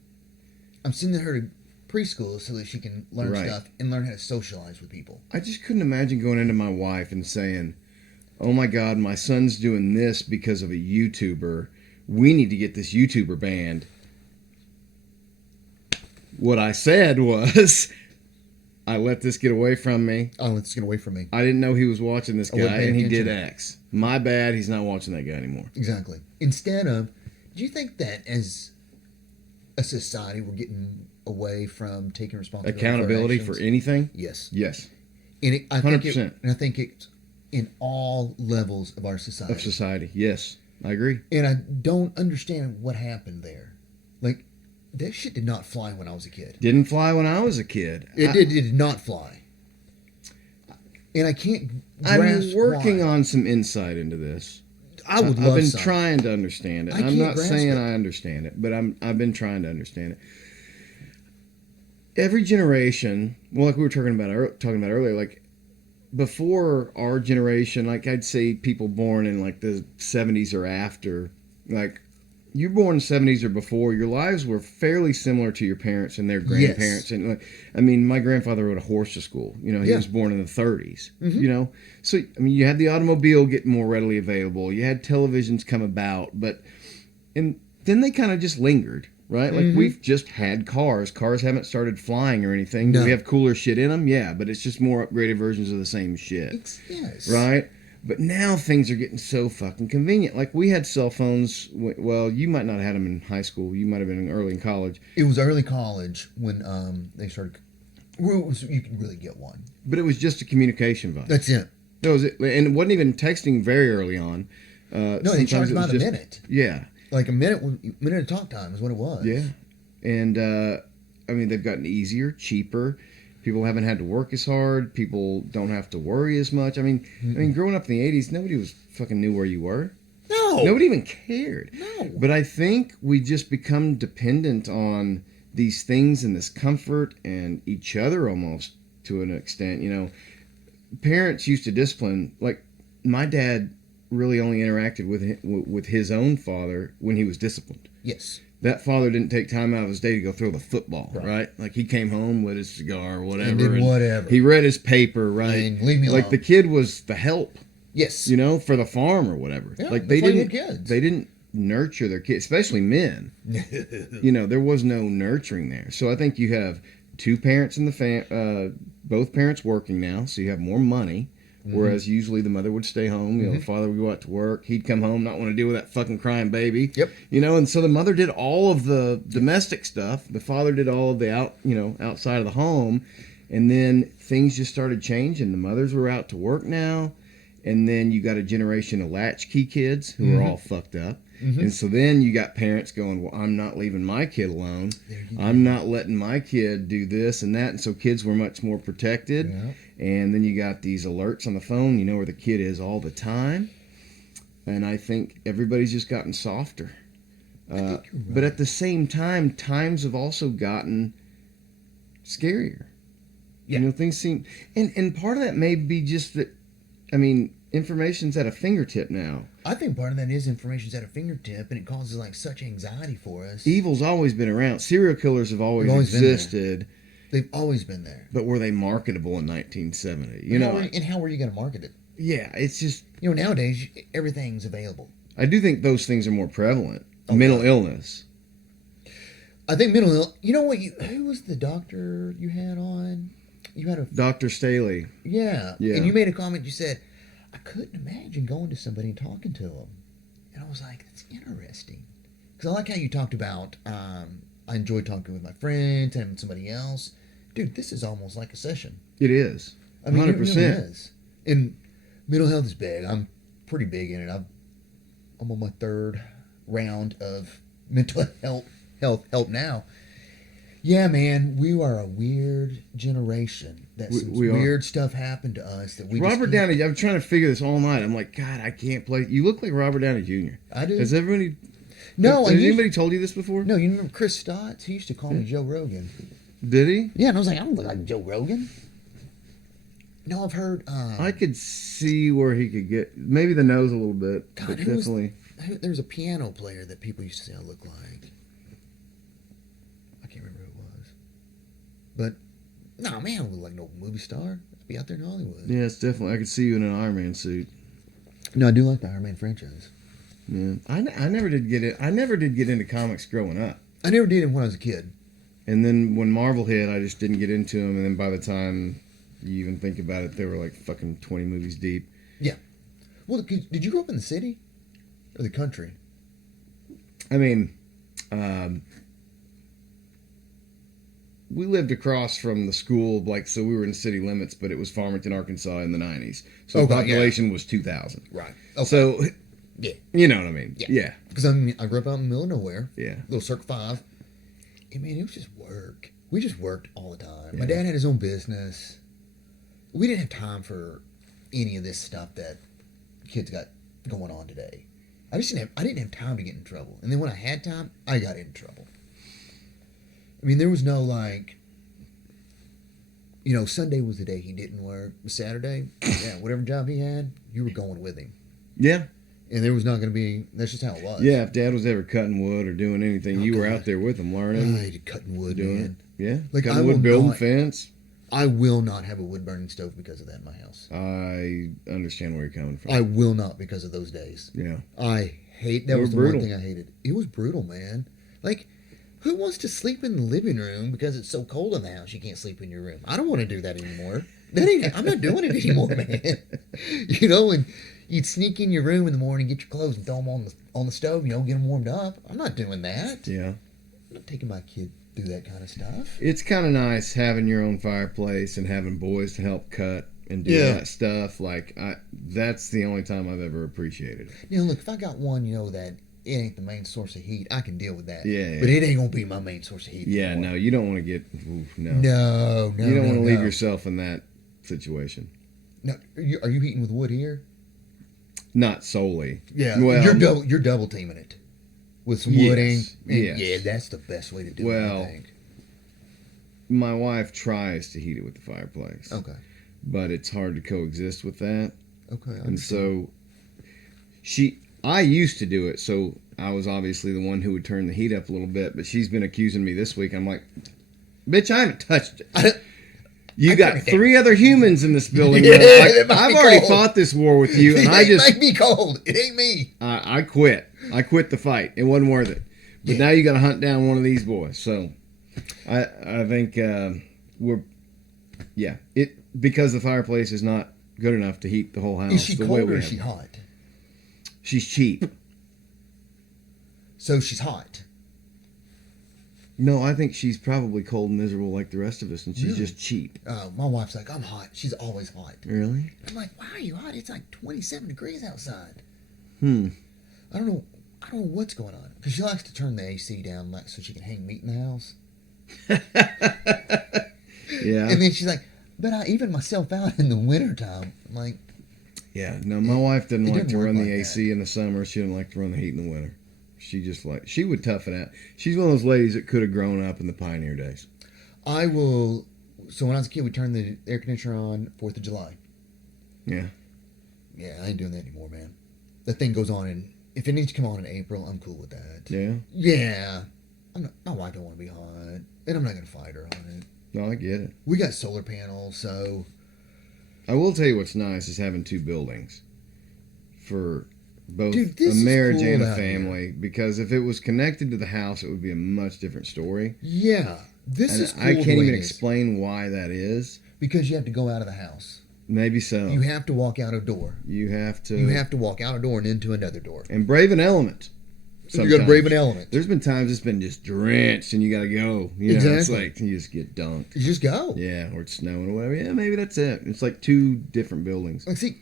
I'm sending her to preschool so that she can learn Right. stuff and learn how to socialize with people. I just couldn't imagine going into my wife and saying, oh my God, my son's doing this because of a YouTuber. We need to get this YouTuber banned. What I said was, I let this get away from me. Oh, it's get away from me. I didn't know he was watching this I wasn't guy, paying and he did attention. X. My bad, he's not watching that guy anymore. Exactly. Instead of, do you think that as a society we're getting away from taking responsibility Accountability for, for actions? anything? Yes. Yes. And I think 100%. and I think it's in all levels of our society. Of society. Yes. I agree. And I don't understand what happened there. Like, that shit did not fly when I was a kid. Didn't fly when I was a kid. It did not fly. And I can't I'm grasp working why. on some insight into this. I would I've love been some. trying to understand it. I I'm can't not grasp saying it. I understand it, but I've been trying to understand it. Every generation, well, like we were talking about earlier, like before our generation, like I'd say people born in like the 70s or after, like you're born in the 70s or before, your lives were fairly similar to your parents and their grandparents. Yes. And I mean, my grandfather rode a horse to school. You know, he Yeah. was born in the 30s. You know, so I mean, you had the automobile getting more readily available. You had televisions come about, and then they kind of just lingered, right? Like we've just had cars. Cars haven't started flying or anything. Do No. we have cooler shit in them? Yeah, but it's just more upgraded versions of the same shit. Yes. Right? But now things are getting so fucking convenient. Like we had cell phones. Well, you might not have had them in high school. You might have been early in college. It was early college when they started. Well, you could really get one. But it was just a communication device. That's it. That was it. And it wasn't even texting very early on. No, they Sometimes charged it was about a minute. Yeah. Like a minute of talk time is what it was. Yeah. And, I mean, they've gotten easier, cheaper. People haven't had to work as hard. People don't have to worry as much. I mean, growing up in the 80s, nobody was fucking knew where you were. No. Nobody even cared. No. But I think we just become dependent on these things and this comfort and each other almost to an extent. You know, parents used to discipline. Like my dad really only interacted with his own father when he was disciplined. Yes. That father didn't take time out of his day to go throw the football, right? Like he came home with his cigar or whatever. And did whatever. He read his paper, right? And leave me like alone. the kid was the help, Yes. you know, for the farm or whatever. Yeah, like they that's why you didn't, had kids. they didn't nurture their kids, especially men. You know, there was no nurturing there. So I think you have two parents in the both parents working now, so you have more money. Whereas usually the mother would stay home, you know, the father would go out to work. He'd come home, not want to deal with that fucking crying baby. Yep. You know, and so the mother did all of the domestic stuff. The father did all of the outside of the home. And then things just started changing. The mothers were out to work now. And then you got a generation of latchkey kids who are all fucked up. And so then you got parents going, well, I'm not leaving my kid alone. I'm not letting my kid do this and that. And so kids were much more protected. Yeah. And then you got these alerts on the phone. You know where the kid is all the time. And I think everybody's just gotten softer. But at the same time, times have also gotten scarier. Yeah. You know, things seem... And part of that may be just that, I mean, information's at a fingertip now. I think part of that is information's at a fingertip, and it causes like such anxiety for us. Evil's always been around. Serial killers have always, They've always been there. existed. They've always been there. But were they marketable in 1970? You know, And how were you going to market it? yeah, it's just... You know, nowadays everything's available. I do think those things are more prevalent. Mental illness. I think mental health. You know what? Who was the doctor you had on? You had a Dr. Staley. yeah. Yeah. And you made a comment. You said, "I couldn't imagine going to somebody and talking to them," and I was like, "That's interesting." Because I like how you talked about. I enjoy talking with my friends and somebody else. Dude, this is almost like a session. It is. I mean, 100%. it really is. And mental health is big. I'm pretty big in it. I'm on my third round of mental health help now. Yeah, man, we are a weird generation. That some We are. weird stuff happened to us that we. Robert just can't- Downey, I'm trying to figure this all night. I'm like, God, I can't play. You look like Robert Downey Jr. I do. Has everybody... No, has I used- anybody told you this before? No, you remember Chris Stotts? He used to call me Joe Rogan. Did he? Yeah, and I was like, I don't look like Joe Rogan. No, I've heard. I could see where he could get... Maybe the nose a little bit. God, but who was- definitely... There was a piano player that people used to say I look like. I can't remember who it was. But, no, man, I don't look like no movie star. I'd be out there in Hollywood. Yeah, it's definitely... I could see you in an Iron Man suit. No, I do like the Iron Man franchise. Yeah. I never did get it. I never did get into comics growing up. I never did it when I was a kid. And then when Marvel hit, I just didn't get into them. And then by the time you even think about it, they were like fucking 20 movies deep. Yeah. Well, did you grow up in the city? Or the country? I mean, we lived across from the school, like, so we were in city limits, but it was Farmington, Arkansas in the 90s. So the God, yeah. population was 2,000. Right. So, Yeah. you know what I mean? Yeah. Yeah. Because I grew up out in the middle of nowhere. Yeah. Little Circle 5. I mean, it was just work. We just worked all the time. My dad had his own business. We didn't have time for any of this stuff that kids got going on today. I didn't have time to get in trouble. And then when I had time, I got in trouble. I mean, there was no like, Sunday was the day he didn't work. Saturday, yeah, whatever job he had, you were going with him. Yeah. and there was not going to be. That's just how it was. Yeah, if Dad was ever cutting wood or doing anything, you were God. out there with him I learning, hated cutting wood, doing man. it. Yeah, Like, I cutting will wood, building not- fence. I will not have a wood burning stove because of that in my house. I understand where you're coming from. I will not because of those days. Yeah. I hate that They was the were one brutal. thing I hated. It was brutal, man. Like, who wants to sleep in the living room because it's so cold in the house you can't sleep in your room? I don't want to do that anymore. I'm not doing it anymore, man. You know, and you'd sneak in your room in the morning, get your clothes, and throw them on the stove. You know, get them warmed up. I'm not doing that. Yeah. I'm not taking my kid through that kind of stuff. It's kind of nice having your own fireplace and having boys to help cut and do Yeah. that stuff. Like, that's the only time I've ever appreciated it. You know, look, if I got one, you know, that it ain't the main source of heat, I can deal with that. Yeah. But it ain't gonna be my main source of heat. Yeah, anymore. no, you don't want to get, no. No, You don't want to leave no. yourself in that situation. No, are you heating with wood here? Not solely. Yeah, Well, you're double teaming it with some Yes, wooding. And yes. Yeah, that's the best way to do it. Well, I think. my wife tries to heat it with the fireplace. Okay. But it's hard to coexist with that. Okay. I And understand. so I used to do it, so I was obviously the one who would turn the heat up a little bit, but she's been accusing me this week. I'm like, bitch, I haven't touched it. You got 3 other humans in this building. Yeah, Like, it might I've be already cold. fought this war with you, and I It just might be cold. It ain't me. I quit. I quit the fight. It wasn't worth it. But Yeah. now you got to hunt down one of these boys. So I think because the fireplace is not good enough to heat the whole house. Is she the way cold we or is have. she hot? She's cheap. So she's hot. No, I think she's probably cold and miserable like the rest of us, and she's Really? just cheap. My wife's like, I'm hot. She's always hot. Really? I'm like, why are you hot? It's like 27 degrees outside. Hmm. I don't know what's going on. Because she likes to turn the AC down like so she can hang meat in the house. Yeah. And then she's like, but I even myself out in the wintertime. I'm like, Yeah. No, my wife doesn't it like didn't to work run the like AC in the summer. She doesn't like to run the heat in the winter. She would tough it out. She's one of those ladies that could have grown up in the pioneer days. I will. So when I was a kid, we turned the air conditioner on 4th of July. Yeah. Yeah, I ain't doing that anymore, man. That thing goes on in. If it needs to come on in April, I'm cool with that. Yeah. Yeah. My wife don't want to be hot, and I'm not gonna fight her on it. No, I get it. We got solar panels, so I will tell you what's nice is having 2 buildings for both Dude, a this is marriage cool and a out here. family. Because if it was connected to the house, it would be a much different story. yeah, this And is cool. I the can't way even it is. explain why that is. Because you have to go out of the house. Maybe so. You have to walk out a door. You have to. You have to walk out a door and into another door. And brave an element. You got to brave an sometimes. element. There's been times it's been just drenched and you got to go. You know, it's Exactly. like you just get dunked. You just go. Yeah, or it's snowing or whatever. Yeah, maybe that's it. It's like 2 different buildings. Like, see,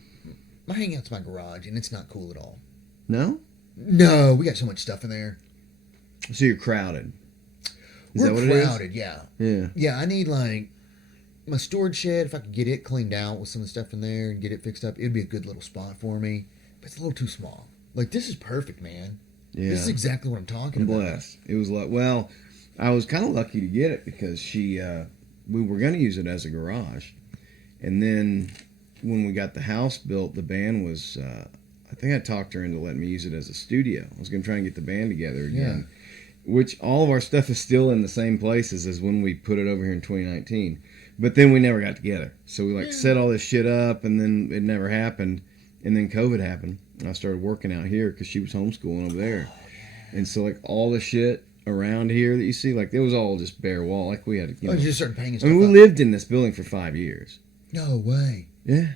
my hangout's my garage, and it's not cool at all. No? No, we got so much stuff in there. So you're crowded. Is We're that what crowded, yeah. it is? Yeah, I need, like, my storage shed, if I could get it cleaned out with some of the stuff in there and get it fixed up, it'd be a good little spot for me. But it's a little too small. Like, this is perfect, man. Yeah. This is exactly what I'm talking I'm about. blessed. It was like, well, I was kind of lucky to get it because we were going to use it as a garage. And then when we got the house built, the band was, I think I talked her into letting me use it as a studio. I was going to try and get the band together again. Which all of our stuff is still in the same places as when we put it over here in 2019. But then we never got together. So we set all this shit up and then it never happened. And then COVID happened. And I started working out here because she was homeschooling over there. And so like all the shit around here that you see, like it was all just bare wall. Like we had, you know. You just started paying I stuff mean, we up. lived in this building for 5 years. No way. Yeah.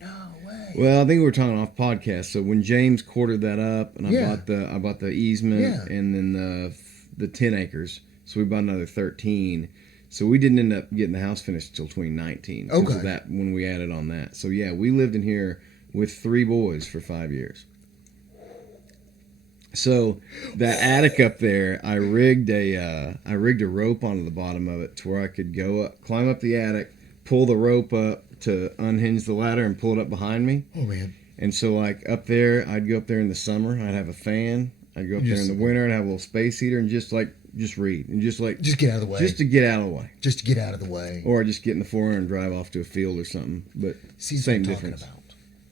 No way. Well, I think we were talking off podcast. So when James quartered that up, and Yeah. I bought the easement, Yeah. and then the 10 acres. So we bought another 13. So we didn't end up getting the house finished until 2019. because Okay. of that when we added on that. So yeah, we lived in here with 3 boys for 5 years. So that attic up there, I rigged a rope onto the bottom of it to where I could go up, climb up the attic, pull the rope up to unhinge the ladder and pull it up behind me. Oh, man. And so like up there, I'd go up there in the summer, I'd have a fan. I'd go up there in the winter and have a little space heater and just read and just get out of the way. just to get out of the way. Just to get out of the way. Or just get in the 4Runner and drive off to a field or something. But See, that's same what I'm talking difference. about.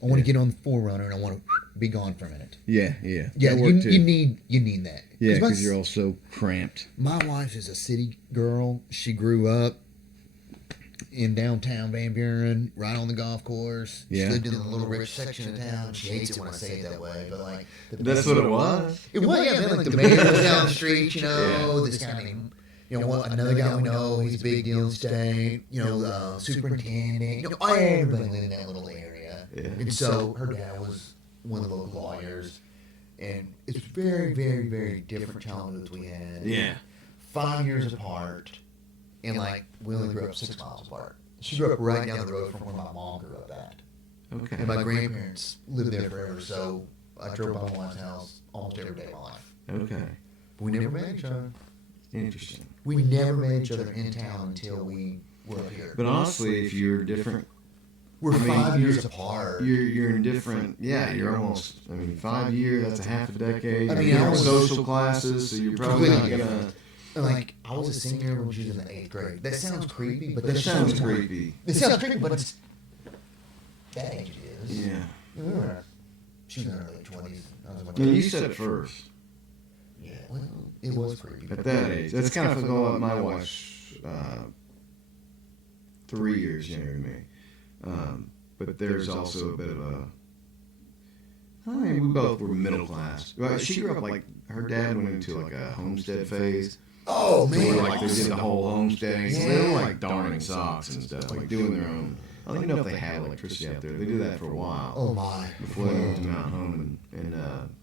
I want to get on the 4Runner and I want to be gone for a minute. Yeah. Yeah, That worked too. you need that. Yeah, my because you're all so cramped. My wife is a city girl. She grew up in downtown Van Buren, right on the golf course. Yeah. She lived in the little rich section of town. She hates it when I say it that way, but like That's what it was. It was, yeah, man, like the mayor was down the street, you know, this guy named, you know, another guy we know, he's a big deal in state, you know, superintendent, you know, everybody lived in that little area. Yeah. And so her dad was one of the local lawyers, and it's very, very, very different childhoods we had. Yeah. 5 years apart, and like we only grew up 6 miles apart. She grew up right down the road from where my mom grew up at. Okay. And my grandparents lived there forever, so I drove by my wife's house almost every day of my life. Okay. But we never met each other. Interesting. We never met each other in town until we were up here. But honestly, if you're different, We're I mean, 5 years apart. you're in different. Yeah, you're almost. I mean, 5 years. That's a half a decade. I mean, you're I in was- social classes, so you're probably not gonna. Like, I was a senior when she was in the 8th grade. That sounds creepy, but That that's sounds true. creepy. It sounds creepy, but it's that age it is. Yeah. We were, she was in her late 20s. I was in my No, you 20s. said it first. Yeah, well, it was creepy. At that age, that's kind of like my wife's 3 years younger than me. But there's also a bit of a. I mean, we both were middle class. Well, she grew up like her dad went into like a homestead phase. Oh, So where man. like they did the whole homesteading. So they were like darning socks and stuff, like doing their own. I don't even know if they had electricity out there. They did that for a while. Oh, my. Before they moved to Mount Home and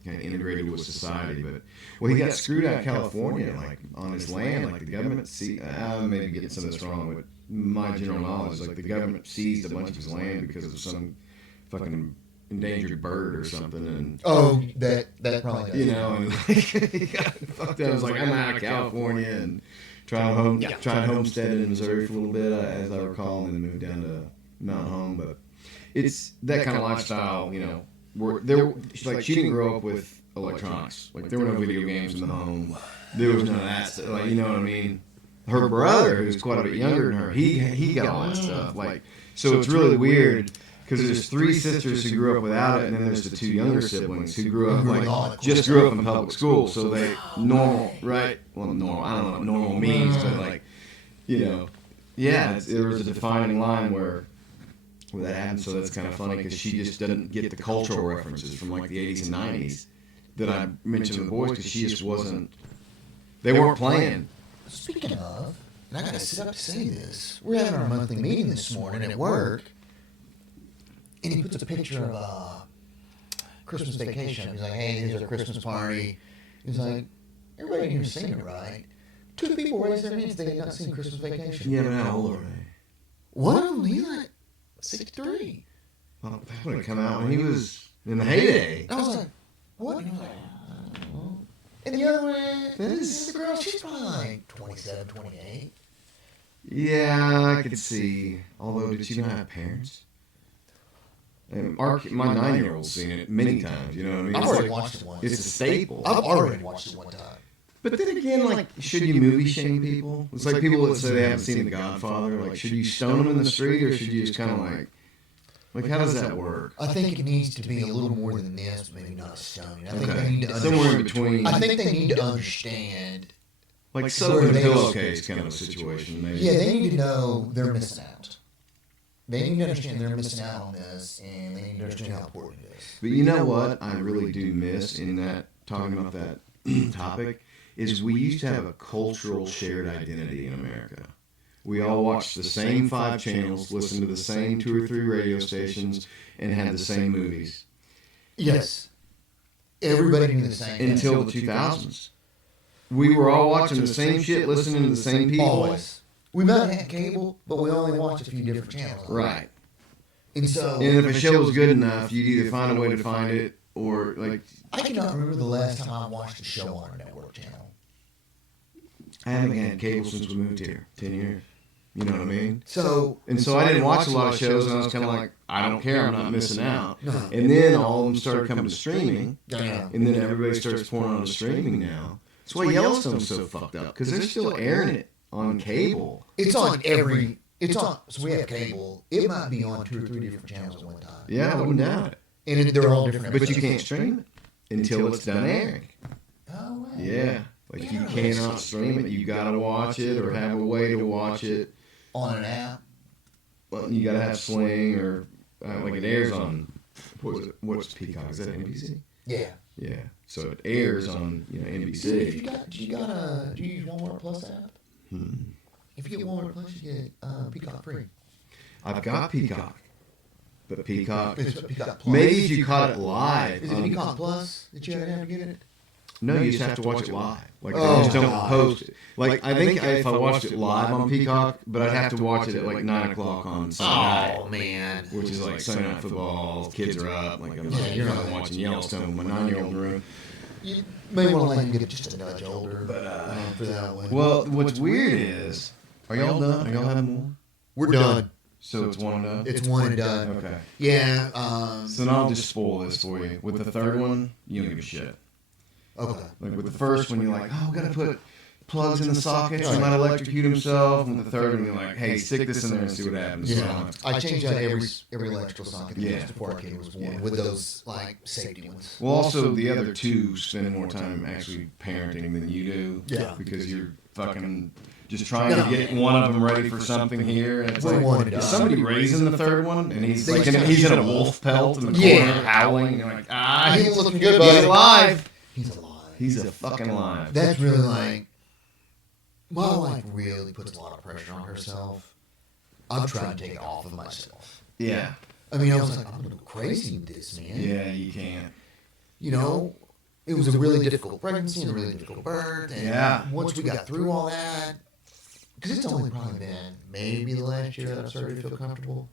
kind of integrated with society. But well, he got screwed out of California, like on his land. Like the government, I'm maybe getting some of this wrong, but my general knowledge, like the government seized a bunch of his land because of some fucking endangered bird or something, and Oh, that probably does. you know, and like, he got fucked up. I was like, I'm out of California and tried homestead in Missouri for a little bit, as I recall, and then moved down to Mount Home. But it's that kind of lifestyle, you know. Where like she didn't grow up with electronics. Like there were no video games in the home. There was none of that stuff. Like, you know what I mean? Her brother, who's quite a bit younger than her, he got all that stuff. Like, so it's really weird because there's 3 sisters who grew up without it, and then there's the 2 younger siblings who grew up like just grew up in public school. So they normal, right? Well, normal. I don't know what normal means, but like, you know, yeah, there was a defining line where that happened. So that's kind of funny because she just doesn't get the cultural references from like the 80s and 90s that I mentioned to the boys because she just wasn't. They weren't playing. Speaking of, and I gotta sit up to say this, we're having our monthly meeting this morning at work, and he puts a picture of Christmas vacation. He's like, hey, here's our Christmas party. He's like, everybody in here seen it, right? 2 people raised their hands, they had not seen Christmas vacation. Yeah, but how old are they? One of them, he's like 63. Well, that would have come out when he was in the heyday. I was like, what? And he was like, oh. And the other one, the girl, she's probably like 27, 28. Yeah, I could see. Although, did she not have parents? And my 9-year-old's seen it many times. You know what I mean? I've It's already like- watched it once. It's a staple. I've already watched it one time. But then again, like, should you movie shame people? It's like people that say they haven't seen The Godfather. Like, should you stone them in the street, or should you just kind of like, how does that work? I think it needs to be a little more than this, maybe not a stoning. I think they need to Somewhere in understand. between. I think they need to understand. Like Southern they- Pillowcase kind of a situation, maybe. Yeah, they need to know they're missing out. They need to understand they're missing out on this, and they need to understand how important it is. But you know what I really do miss in that, talking about that topic, is we used to have a cultural shared identity in America. We all watched the same 5 channels, listened to the same 2 or 3 radio stations, and had the same movies. Yes. Everybody knew the same thing. Until the 2000s. We were all watching the same shit, listening to the same people. Always. We might have cable, but we only watched a few different channels. Right. And so, And if a show was good enough, you'd either find a way to find it, or like, I cannot remember the last time I watched a show on a network channel. I haven't had cable since we moved here, 10 years. You know what I mean? So, And so I didn't watch a lot of shows, and I was kind of like, I don't care, I'm not missing out. No. And then all of them started coming to streaming, yeah. and then everybody starts pouring on to streaming now. That's why Yellowstone's so fucked up, because they're still airing it on cable. It's on every. It's on. So we have cable. It might be on 2 or 3 different channels at one time. Yeah, I wouldn't doubt it. And they're all different. But you can't stream it until it's done airing. Oh, wow. Yeah. Like you cannot stream it. You gotta watch it or have a way to watch it. On an app. Well, you gotta have Sling or like it airs on what's Peacock? Is that NBC? Yeah. Yeah. So it airs on NBC. If you do you use Walmart Plus app? If you get Walmart Plus, you get Peacock free. I've got Peacock, but Peacock. It's Peacock Plus. Maybe if you caught it live. Is it Peacock Plus that you have to get it? No, you just have to watch it live. Like they Oh, just don't God. post it. Like I think if I watched it live on Peacock, but I'd have to watch it at like 9 o'clock on Sunday night, man. which is like Sunday night football. Kids are up. Like I'm Yeah, like, you're you're not not watching Yellowstone with my 9-year-old in the room. You may want to let him get just a nudge older, for that one. Well, what's weird is, are y'all done? Are y'all having more? we're done. So it's one and done. It's one and done. Okay. Yeah. So then I'll just spoil this for you. With the third one, you don't give a shit. Okay. Like with the first one, you're like, oh, we gotta put plugs in the sockets. He might electrocute himself. And the third one, you're like, hey, stick this in there and see what happens. Yeah. I changed out every electrical socket Yeah. just before our kid was born Yeah. with those like safety ones. Well, also the other two spend more time actually parenting than you do. Yeah. Because you're fucking just trying to get one of them ready for something here. And it's We're like, one and is done. somebody raising the third one? And he's They like, just he's in a gotta- wolf pelt in the Yeah. corner howling. And you're like, He ain't looking good, he's buddy. alive. He's alive. He's a fucking alive. That's really like my wife really puts a lot of pressure on herself. I'm trying to take it off of myself. Yeah. I mean, I was like, I'm gonna go crazy with this, man. Yeah, you can't. You know, it was a really difficult pregnancy and a really difficult birth. And Yeah. once we got through all that, because it's only probably been maybe the last year that I started to feel comfortable.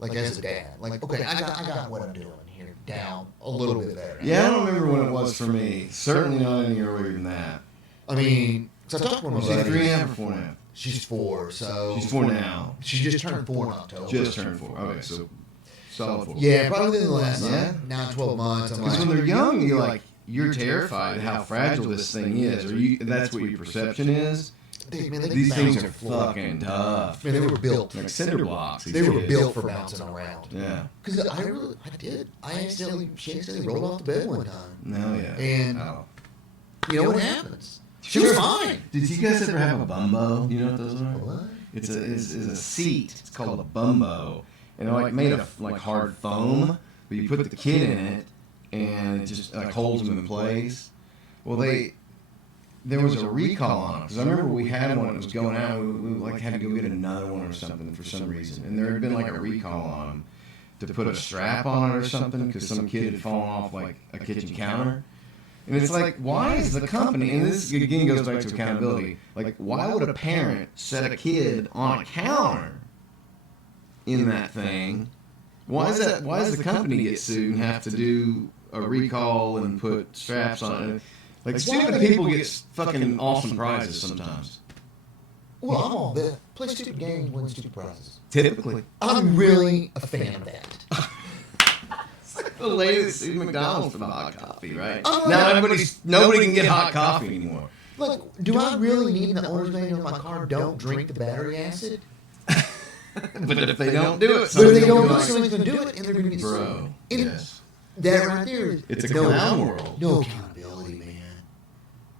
Like as a dad, like okay, I got what I'm doing here down a little bit better. Yeah, I don't remember when it was for me. Certainly not any earlier than that. I mean, so I talked to one of She's my buddies. 3.5 or 4.5. She's 4, so She's 4 now. She just turned 4 in October. Just turned 4. Okay, so solid 4. Yeah, probably within the last Yeah. 9-12 months. I'm Because like, when they're young, you're terrified how fragile this thing is, or that's what your perception is. These things are fucking tough. Man, they were built. Like cinder blocks. these They were kids. built for bouncing around. Yeah. Because she accidentally rolled off the bed one time. No, yeah. And Oh. you know what happens? She was fine. Did you guys ever have a bumbo? You know what those are? What? It's a seat. It's called a bumbo, and they're like made of like hard foam. But you put the kid in it, and it just like holds them in place. Well, there was a recall on it because I remember we had one that was going out. We like had to go get another one or something for some reason, and there had been like a recall on them to put a strap on it or something because some kid had fallen off like a kitchen counter. And it's like, why is the company, and this again goes back to accountability, like, why would a parent set a kid on a counter in that thing? Why does the company get sued and have to do a recall and put straps on it? Like, stupid people get fucking awesome prizes sometimes. Well, I'm all that. Play stupid games, win stupid prizes. Typically. I'm really a fan of that. The lady that sued McDonald's for the hot coffee, right? Oh, Now yeah. nobody can get hot coffee anymore. Like, do I really need in the owner's manual of my car, don't drink the battery acid? But if they don't do it, But if they somebody's don't gonna do be it, someone's going to do it, and they're going to get Bro, sued. And yes. that right there is It's a no, clown world. no accountability, man.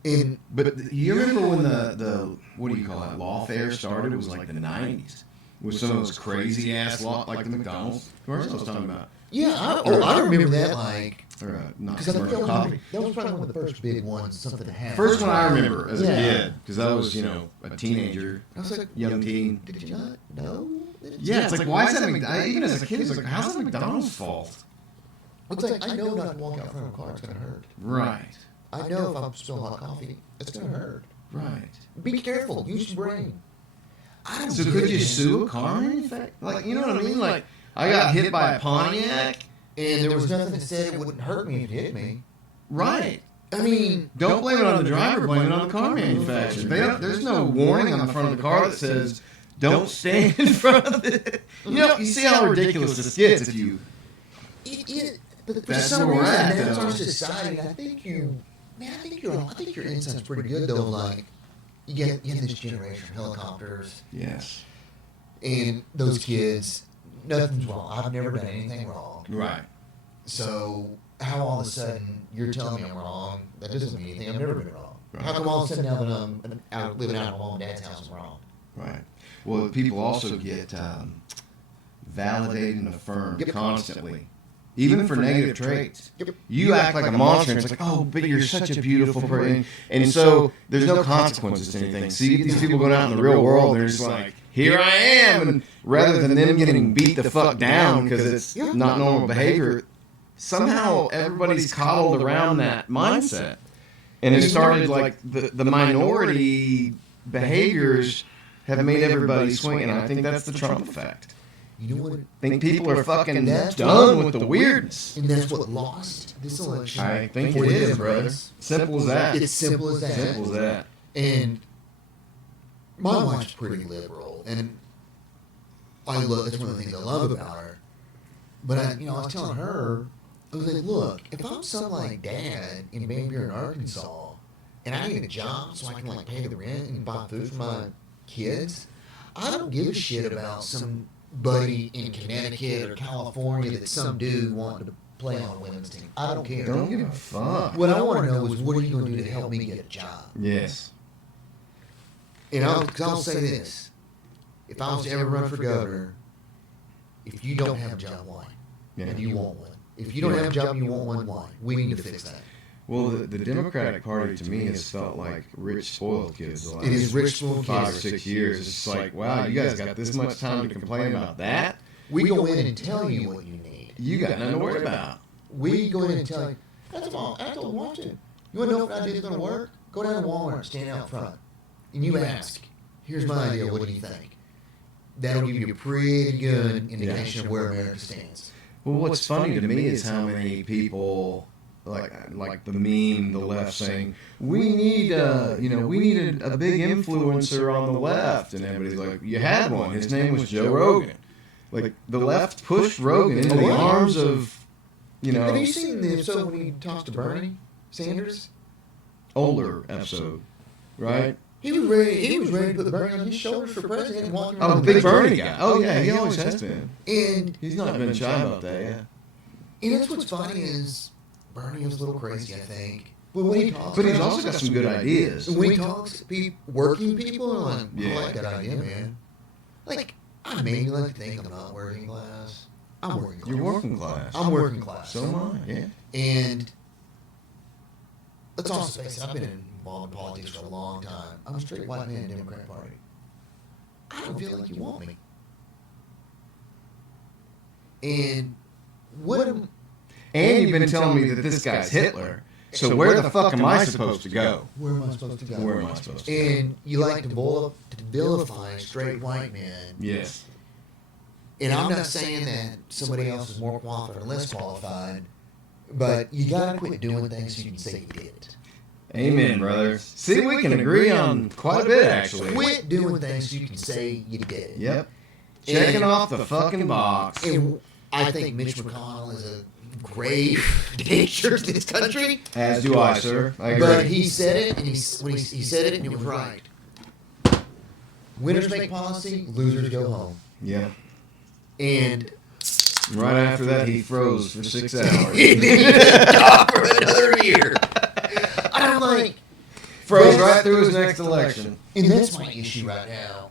And But you remember when the what do you call it, lawfare started? It was like the 90s. With some of those crazy ass law, like the McDonald's commercial I was talking about. yeah, I remember that, like, Or not because I think commercial coffee. that was probably one of the first big ones, something that happened. First one I remember as a Yeah. kid, because I was, a teenager, I was like, young teen. did you not know? Yeah, it's like, why is that McDonald's? Even as a kid, it's like, how's that McDonald's fault? It's like, I know not to walk out in front of a car, it's going to hurt. Right, I know if I spill hot coffee, it's going to hurt. right. Be careful, use your brain. I don't So get could it, you man. sue a car manufacturer? Like, you know what I mean? Like, I got hit by a Pontiac. And there was nothing that said it wouldn't hurt me if it hit me. Right. I mean, Don't blame it on the driver, blame it on the car manufacturer. There's no warning on the front of the car that says, don't stand in front of it. You see how ridiculous this gets if you... but for That's some where we're reason, at, that's though. our society. I think your inside's pretty good though. Like, you get this generation of helicopters Yes. and those kids. Nothing's wrong. I've never done anything wrong. Right. So how all of a sudden you're telling me I'm wrong? That doesn't mean anything. I've never been wrong. How come all of a sudden now that I'm out living out of my mom and dad's house, I'm wrong? Right. Well, people also get validated and affirmed constantly, even for negative traits. You act like a monster, and it's like, oh, but you're such a beautiful person. And so there's no consequences to anything. So you get these people going out in the real world, and they're just like, here I am. And rather than them getting beat the fuck down because it's not normal behavior, somehow everybody's coddled around that mindset. And it started like the minority behaviors have made everybody swing, and I think that's the Trump effect. You know what? I think people are fucking done with the weirdness. And that's what lost this election. I think for it is, them, brother. right? Simple as that. It's simple as that. Simple as that. And my wife's pretty liberal, and that's one of the things I love about her. But I was telling her, I was like, look, if I'm some like dad in Van Buren, Arkansas, and I need a job so I can like pay the rent and buy food for my kids, I don't give a shit about somebody in Connecticut or California that some dude wanted to play on a women's team. I don't care. Don't give a fuck. What I want to know is, what are you going to do to help me get a job? Yes. And I'll say this. If I was to ever run for governor, if you don't have a job, why? And you want one. If you don't have a job and you want one, why? We need to fix that. Well, the Democratic Party to me has felt like rich, spoiled kids the last It is rich, spoiled 5 or kids. 6 years. It's just like, wow, you guys got this much time to complain about that? We go in and tell you what you need. You got nothing to worry about. We go in and tell you, that's all. I told Washington. You want to know if I did going to work? Go down to Walmart, stand out front, and you ask, here's my idea, what do you think? That'll give you a pretty good indication of where America stands. Well, what's funny to me is how many people, like the meme, the left saying, we need a big influencer on the left, and everybody's like, you had one. His name was Joe Rogan. Like the left pushed Rogan into the arms of, Have you seen the episode when he talks to Bernie Sanders? older episode, right? He was ready to put Bernie on his shoulders for president and walking around. Oh, the big Bernie guy. Oh yeah, he always has been. And He's not been shy about that, yeah. And that's what's funny is Bernie was a little crazy, I think. But when he talks, But he's also got some good ideas. when he talks to working people, I'm like, Yeah. I like that idea, man. Like, I mainly like to think I'm not working class. I'm working class. You're working class. I'm working class. So am I, yeah. And let's also face it, I've been involved in politics for a long time. I'm a straight white man in the Democratic Party. I don't feel like you want me. And And you've been telling me that this guy's Hitler. So where the fuck am I supposed to go? where am I supposed to go? Where am I supposed to go? And you like to vilify straight white men. Yes. And I'm not saying that somebody else is more qualified or less qualified, but you gotta quit doing things so you can say you did it. Amen, brother. See, we can agree on quite a bit, actually. Quit doing things so you can say you did it. Yep. Checking off the fucking box. And I think Mitch McConnell is a grave danger to this country. As do I, sir. I agree. But he said it, and he said it, and it was right. Winners make policy, losers go home. Yeah. And Right after that, he froze for 6 hours. and then he stopped for another year. And I'm like, Froze right through his next election. and that's my issue right now.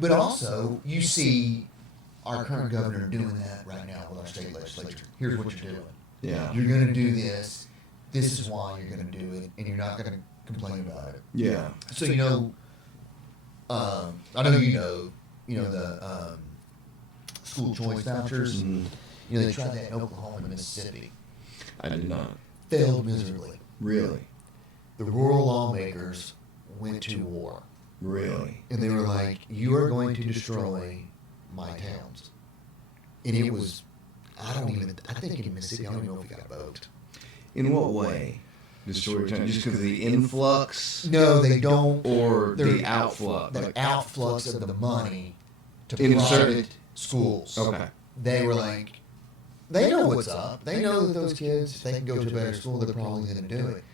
But also, you see our current governor doing that right now with our state legislature. Here's what you're doing. Yeah. You're going to do this. This is why you're going to do it, and you're not going to complain about it. Yeah. So I know the school choice vouchers. Mhm. They tried that in Oklahoma and Mississippi. I did not. Failed miserably. Really? The rural lawmakers went to war, Really? and they were like, "You are going to destroy my towns." And it was, I think in Mississippi, I don't even know if we got a vote. In what way? Destroy time? Just because of the influx? No, they don't. Or They're- the outflux? The Like, outflux of the money to In private schools. okay. They were like, they know what's up. They know that those kids, if they can go to a better school, they're probably going to do it.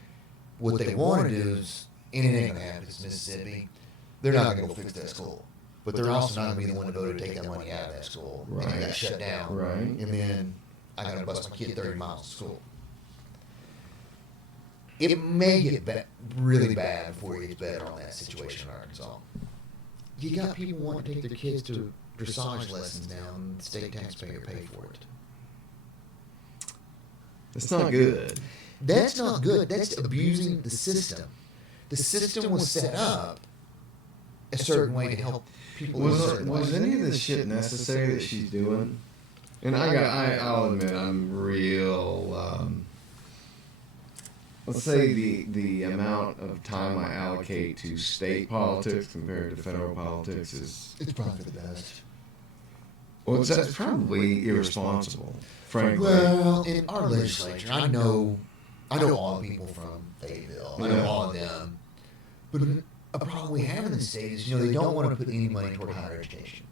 What they want to do is, and it ain't going to happen, it's Mississippi, they're not going to go fix that school. but they're also not going to be the one to vote to take that money out of that school. And it got shut down. Right. And then I got to bust my kid 30 miles to school. It may get really bad before it gets better on that situation in Arkansas. You got people wanting to take their kids to dressage lessons now, and the state taxpayer pay for it. It's not good. That's not good. That's abusing the system. The system was set up a certain way to help people. Was any of this shit necessary that she's doing? And I'll admit I'm real. Let's say the amount of time I allocate to state politics compared to federal politics is. It's probably the best. Well, that's probably irresponsible, frankly. Well, in our legislature, I know all the people from Fayetteville. I know all of them. But a problem we have in the state is, they don't want to put any money toward higher education,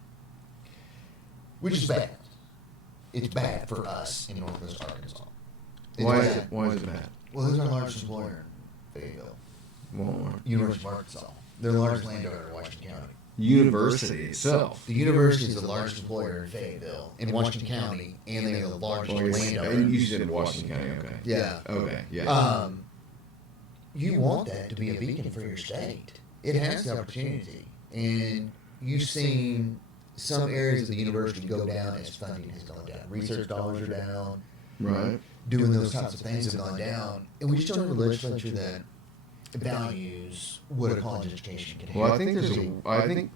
which is bad. It's bad for us in Northwest Arkansas. Why is it bad? Well, who's our largest employer in Fayetteville? Walmart. University of Arkansas. They're the largest landowner in Washington County. University itself. The university is the largest employer in Fayetteville, in Washington County, and they're the largest landowner. And you said Washington County, okay. Yeah. Okay, yeah. You want that to be a beacon for your state. It has the opportunity. And you've seen some areas of the university go down as funding has gone down. Research dollars are down. Right. Doing those types of things have gone down. And we just don't have a legislature that values what a college education can have. Well, I think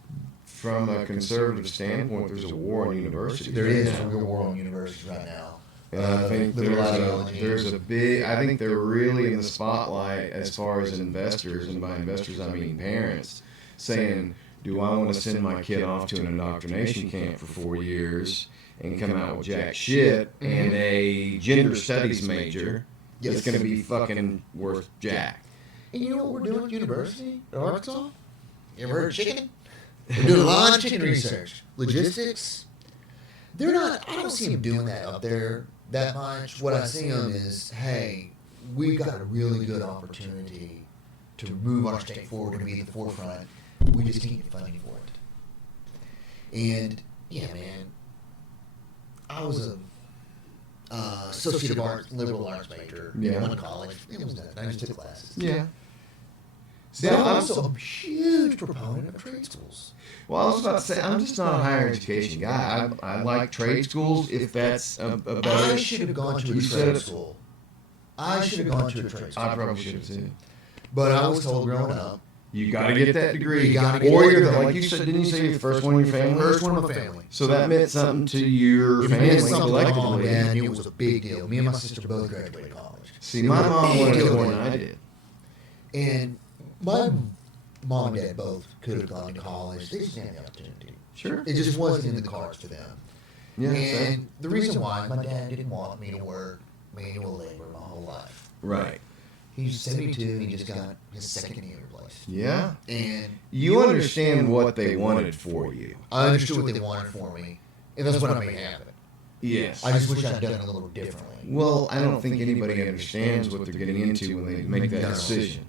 from a conservative standpoint, there's a war on universities. There is a real war on universities right now. And I think there's a big. I think they're really in the spotlight as far as investors, and by investors I mean parents, saying, "Do I want to send my kid off to an indoctrination camp for 4 years and come out with jack shit and a gender studies major that's going to be fucking worth jack?" And you know what we're doing at University of Arkansas? You ever heard of chicken? We're doing a lot of chicken research. Logistics. They're not, I don't see them doing that up there that much. What I see them is, hey, we've got a really good opportunity to move our state forward and be at the forefront. We just can't get funding for it. And, yeah, man, I was a associate of arts, liberal arts major in one college. It was nothing. I just took classes. Yeah. See, I'm also a huge proponent of trade schools. Well, I was about to say, I'm just not a higher education guy. I like trade schools if that's a better... I should have gone to a trade school. I should have gone to a trade school. I probably should have too. But I was told growing up, you got to get that degree. You gotta get or that you're degree. like you said, didn't you say you're the first one in your family? First one in my family. So that meant something to your It family meant something to my mom and collectively. dad, and it was a big deal. Me and my sister both graduated college. See, my mom wanted it more than I did. And my mom and dad both could have gone to college. They just didn't have the opportunity. Sure. It just wasn't in the cards for them. Yeah. And the reason why, my dad didn't want me to work manual labor my whole life. Right. He's 72 and he just got his second knee replaced. Yeah. And You understand what they wanted for you. I understood what they wanted for me, and that's what I made happen. Yes. I just wish I'd done it a little differently. Well, I don't think anybody understands what they're getting into when they make that decision.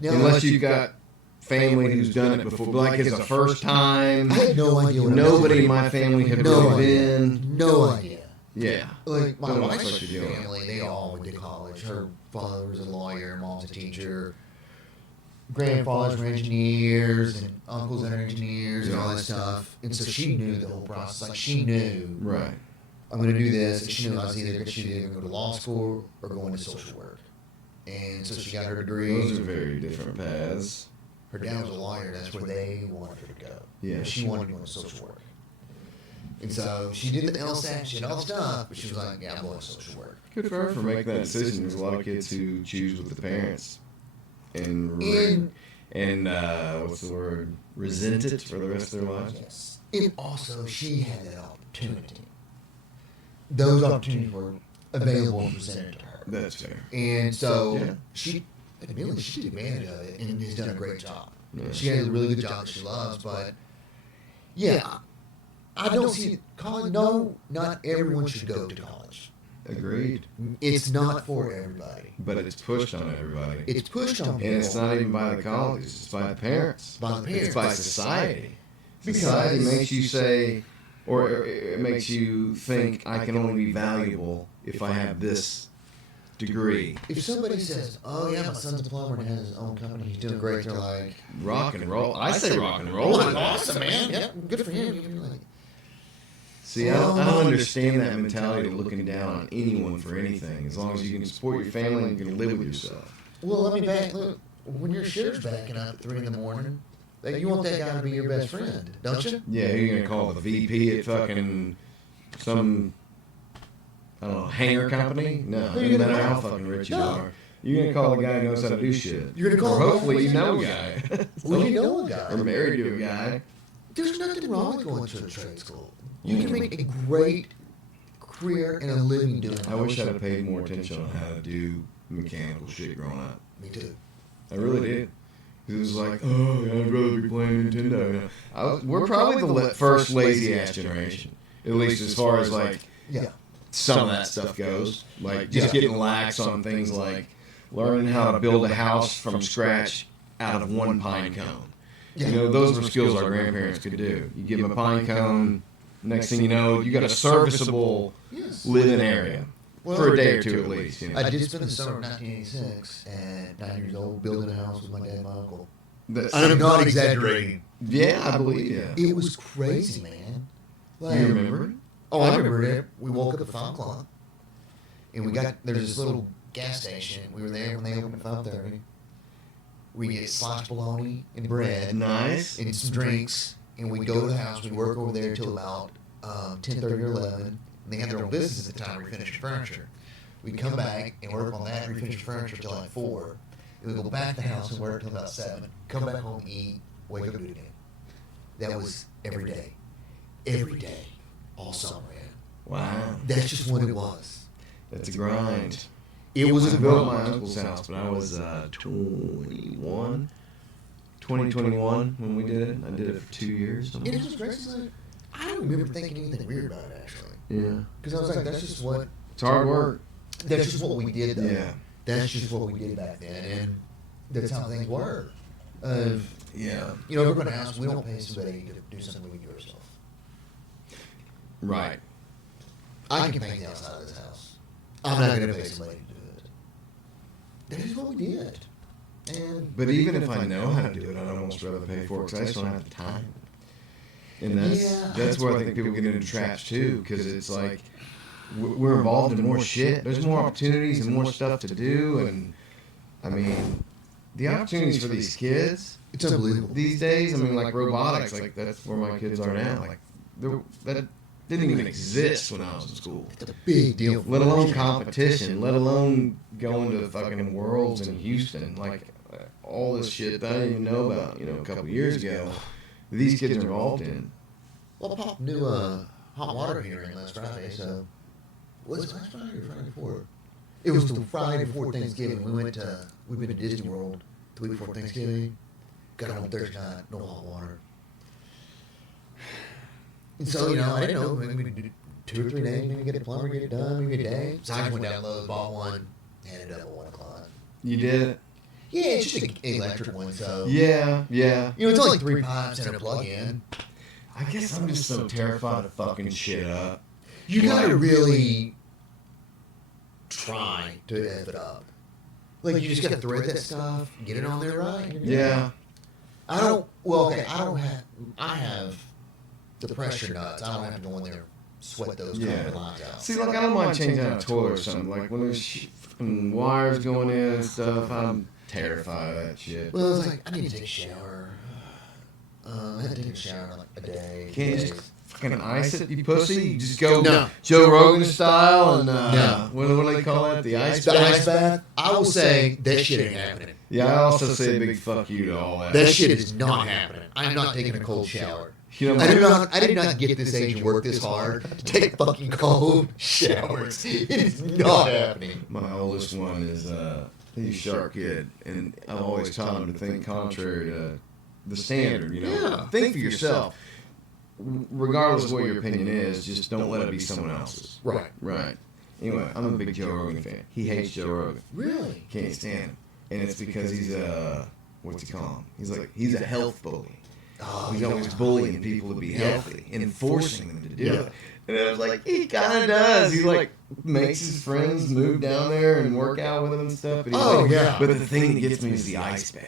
Now, Unless you've got family who's done it before, like it's the first time. I had no idea what Nobody in my family had No really idea. been. No idea. Yeah. Like my Don't know wife's what you're doing. family, they all went to college. Her father was a lawyer, mom's a teacher. Grandfathers were engineers, and uncles that are engineers, and all that stuff. And so she knew the whole process. Like she knew, Right. I'm going to do this. And she knew I was either going to go to law school or go into social work. And so she got her degree. Those are very different paths. Her dad was a lawyer. That's where they wanted her to go. Yeah. But she wanted to go into social work. And so she did the LSAT, she did all the stuff, but she was like, yeah, I'm going to social work. Good for her for making that decision. There's a lot of kids who choose with the parents and what's the word? Resent it for the rest of their lives. Yes. And also, she had that opportunity. Those opportunities were available and presented to her. That's fair. And so Yeah. she, admittedly, she took advantage of it and has done a great job. Yeah. She has a really good job that she loves, but yeah, I don't see college. No, not everyone should go to college. Agreed. It's not for everybody. But it's pushed on everybody. It's pushed on people. And it's not even by the colleges. It's by the parents. By the parents. It's by society. Society makes you say, or it makes you think I can only be valuable if I have this degree. If somebody says, "Oh yeah, my son's a plumber and has his own company, he's doing great," they're like, Rock and roll. I say rock and roll. "Oh, awesome, man! Yep, good for him." You're like, See, I don't understand that mentality of looking down on anyone for anything. As long as you can support your family and you can live with yourself. well, let me back. Look, when your shitter's backing up at 3 a.m, you want that guy to be your best friend, don't you? Yeah, who you gonna call the VP at fucking some, I don't know, hangar company? No, it doesn't matter how fucking rich you are. You're gonna call a guy who knows how to do shit. You're gonna call Or him hopefully you know a guy. Well, you know a guy. Or married to a guy. There's nothing wrong with going to a trade school. You can make a great career and a living doing it. I wish I'd have paid more attention on how to do mechanical shit growing up. Me too. I really did. It was like, oh, I'd rather be playing Nintendo. You know? We're probably the first lazy ass generation, at least as far as like Yeah. some of that stuff goes. Like just getting lax on things like learning how to build a house from scratch out of one pine cone. You know, those were skills our grandparents could do. You give them a pine cone, next thing you know, you got a serviceable living area for a day or two at least. You know? I did spend the summer of 1986 at 9 years old building a house with my dad and my uncle. That's- I'm not exaggerating. Yeah, I believe you. It was crazy, man. Like, You remember it? Oh, I remember it. We woke up at 5 o'clock, and there's this little gas station. We were there when they opened at 5:30. We get sliced bologna and bread, Nice. and some drinks, and we go to the house. We work over there until about 10:30 or 11. And they had their own business at the time, refinishing furniture. We'd come back and work on that, refinish furniture till like 4. And we'd go back to the house and work till about 7. Come back home, eat, wake up, do it again. That was every day. Every day. All summer, man. Wow. That's just what it was. That's a grind. It was I a built my grind. uncle's house when I was 2021 when we did it. I did it for 2 years. And it was crazy. Like, I don't remember thinking anything weird about it, actually. Yeah. Because I was like, that's just what... It's hard work. That's just what we did, though. Yeah. That's just what we did back then, and that's how things were. Yeah. You know, if we're going to house, we don't pay somebody to do something we do ourselves. Right. I can paint the outside of this house. I'm not going to pay somebody to do it. That is what we did. And But even if I know how to do it, I'd almost rather pay for it because I just don't have the time. And that's where I think people get into traps too, because it's like we're involved in more shit. There's more opportunities and more stuff to do, and I mean, the opportunities for these kids it's unbelievable. these days. I mean, like robotics, like that's where my kids are now. Like that didn't even exist when I was in school. It's a big deal. Let alone competition, let alone going to fucking Worlds in Houston, like all this shit that I didn't even know about, a couple of years ago. These kids are involved in. Well, Pop knew hot water hearing last Friday, so... Was it last Friday or Friday before? It was the Friday before Thanksgiving. We've been to Disney World the week before Thanksgiving. Got home Thursday night, no hot water. And so, I didn't know, maybe we did 2 or 3 days, maybe get a plumber, get it done, maybe a day. So I just went down low, bought one, handed it up at 1 o'clock. You did it? Yeah, it's just an electric one, so... Yeah. it's only 3 pipes and a plug-in. I guess I'm just so terrified of fucking shit up. You gotta really try to F it up. Like, you just gotta thread that stuff, get it on there right. and you're good. Yeah. I have the pressure nuts. I don't have to go in there and sweat those Yeah. copper lines out. See, like, I don't mind changing out a toilet or something. Like, when there's fucking wires going in and stuff, I'm terrified of that shit. Well, it's like, I need to take a shower. I had to take a shower in like a day. Can't you 2 just days. fucking ice it, you pussy? You just go No. Joe Rogan style and, No. what do they call it? The ice The bath? ice bath, I will say that shit ain't happening. Yeah, I also say a big fuck you to all that. That shit is not happening. I'm not taking a cold shower. You know, I did not get this age and work this hard to take fucking cold showers. It is not happening. my oldest one is he's a sharp kid, and I've always taught him to think contrary to the standard. Yeah. Think for yourself. Regardless of what your opinion is, just don't let it be someone else's. Right. Right. Anyway, I'm a big Joe Rogan fan. He hates Joe Rogan. Really? Can't stand him, and it's because he's a what's he call him? He's a health bully. He's always bullying people to be healthy and forcing them to do it. And I was like, he kind of does. He like makes his friends move down there and work out with him and stuff. But he's like, but the thing that gets me is the ice bath.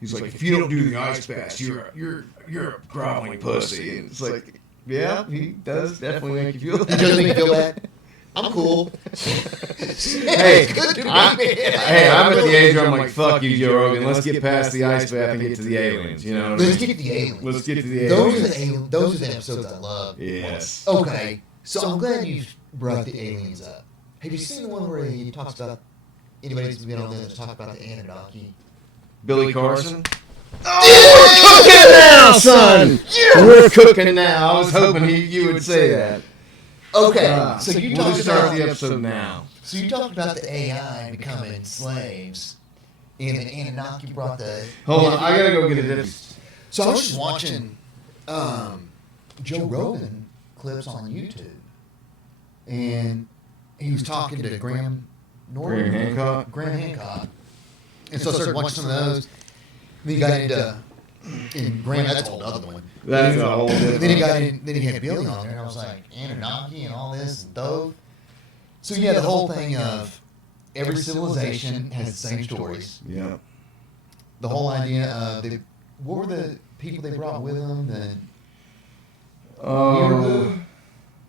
He's like, if you don't do the ice bath, you're a groveling pussy. And it's like, yeah, he does definitely make you feel It doesn't make you feel bad. I'm cool. Hey, I'm at the age where I'm like, fuck you, Joe Rogan. Let's get past the ice bath and get to the aliens. You know what I mean? Let's get to the aliens. Let's get to the Those aliens. are the aliens. Those are the episodes I love. Yes. Okay, so I'm glad you brought the aliens up. Have you seen the one where he talks about anybody that's been on there that's talked about the Anunnaki? Billy Carson. Oh, we're cooking now, son. We're cooking now. I was hoping you would say that. Okay, so you we'll talked just start about the episode now. So you talked about the AI becoming slaves, and the Anunnaki brought the. Hold on, I gotta go get a dip. So I was just watching Joe Rogan clips on YouTube, and he was talking to Graham Norton, Graham Hancock. and so I started watching some of those. Then he got into, and Graham, that's a whole other one. That's a whole different. Then he got in. Then he had Billy on there, and I was like, Anunnaki and all this and Thoth. So yeah, the whole thing of every civilization has the same stories. Yeah. The whole idea of what were the people they brought with them? Nibiru?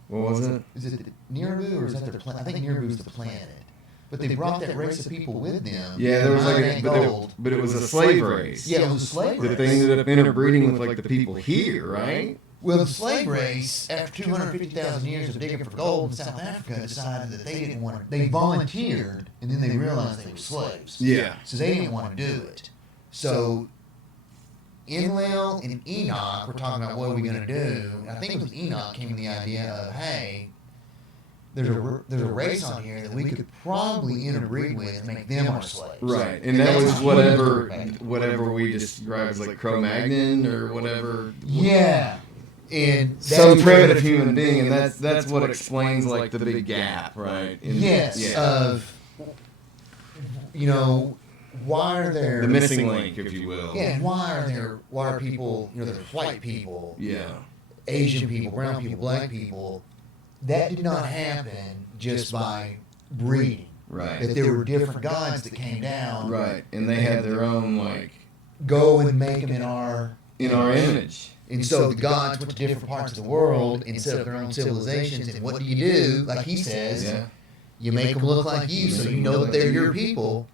What was it? Is it Nibiru or is that their planet? I think Nibiru's the planet. But they brought that race of people with them. Yeah, there was like gold. but it was a slave race. Yeah, it was a slave race. That they ended up interbreeding with like the people here, right? Well, the slave race, after 250,000 years of digging for gold in South Africa, decided that they didn't want to. They volunteered, and then they realized they were slaves. Yeah. So they didn't want to do it. So Enlil and Enoch were talking about what are we going to do. And I think it was Enoch came with the idea of, hey, there's a race on here that we could probably interbreed with and make them our slaves. Right, and that was whatever we describe as like Cro-Magnon or whatever. Yeah, and Some primitive human being, and that's what explains like the big gap, right? Yes, Yeah. of why are there The missing link, if you will. Yeah, and why are people, there's white people, Yeah. Asian people, brown people, black people. That did not happen just by breeding. Right. That there were different gods that came down. Right, and they had their own like Go and make them in our image. And so the gods went to different parts of the world and set up their own civilizations. And what do you do? Like he says, Yeah. you make them look like you so you know that they're your people.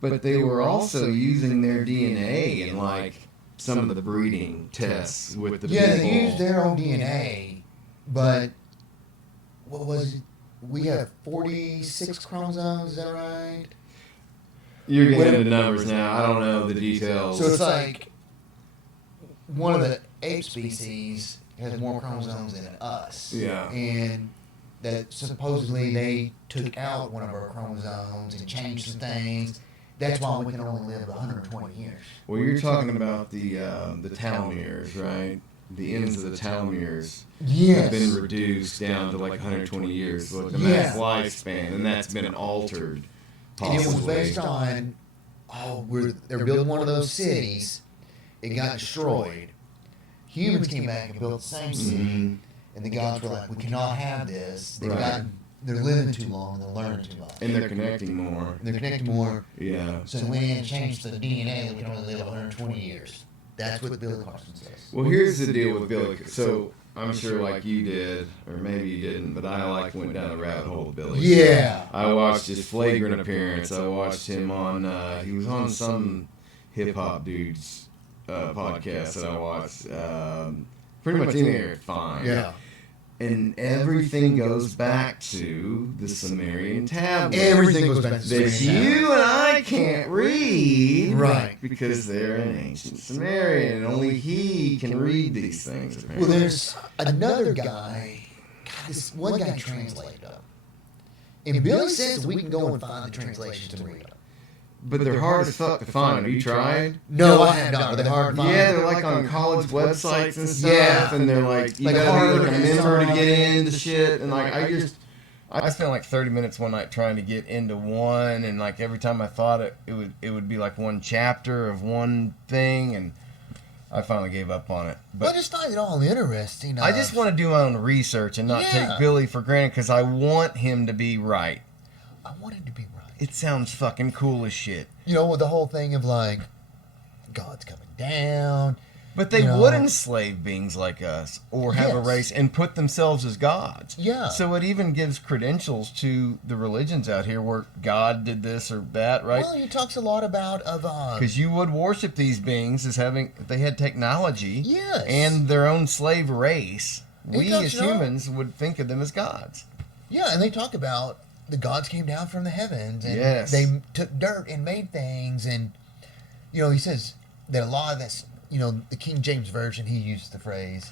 But they were also using their DNA in like some of the breeding tests with the people. Yeah, they used their own DNA, but what was it? We have 46 chromosomes, is that right? You're getting into numbers now. I don't know the details. So it's like one of the ape species has more chromosomes than us. Yeah. And that supposedly they took out one of our chromosomes and changed some things. That's why we can only live 120 years. Well, you're talking about the telomeres, right? The ends of the telomeres Yes. have been reduced down to like 120 years, like the Yeah. max lifespan, and that's been altered. And Possibly. it was based on, they're building one of those cities. It got destroyed. Humans came back and built the same city. Mhm. And the gods were like, we cannot have this. Right. They're living too long. They're learning too much. And they're connecting more. They're connecting more. Yeah. So they went in and changed the DNA that we can only live 120 years. That's what Billy Carson says. Well, here's the deal with Billy. So I'm sure, like you did, or maybe you didn't, but I like went down a rabbit hole with Billy. Yeah. I watched his flagrant appearance. I watched him on. He was on some hip hop dude's podcast that I watched. Pretty much in there, fine. Yeah. And everything goes back to the Sumerian tablets. Everything goes back to that Sumerian you and I can't read, Right. Because they're in ancient Sumerian, and only he can read these things. Apparently. Well, there's another guy. God, this one guy translated them. And Billy says we can go and find the translations and read them. But they're hard as fuck to find. Have you tried? No, I have not. Are they hard to find? Yeah, they're like on college websites and stuff, Yeah. and they're like you Like gotta be like a Harvard member to and get stuff. into shit, and like I spent like 30 minutes one night trying to get into one, and like every time I thought it would be like one chapter of one thing, and I finally gave up on it. But I But just find it all interesting. I just want to do my own research and not Yeah. take Billy for granted because I want him to be right. I want it to be right. It sounds fucking cool as shit. You know, with the whole thing of like, God's coming down. But they You know. would enslave beings like us or have a Yes. race and put themselves as gods. Yeah. So it even gives credentials to the religions out here where God did this or that, right? Well, he talks a lot about Because you would worship these beings as having, if they had technology Yes. and their own slave race, He we talks as about- humans would think of them as gods. Yeah, and they talk about the gods came down from the heavens and Yes. they took dirt and made things. And, you know, he says that a lot of this, you know, the King James Version, he uses the phrase,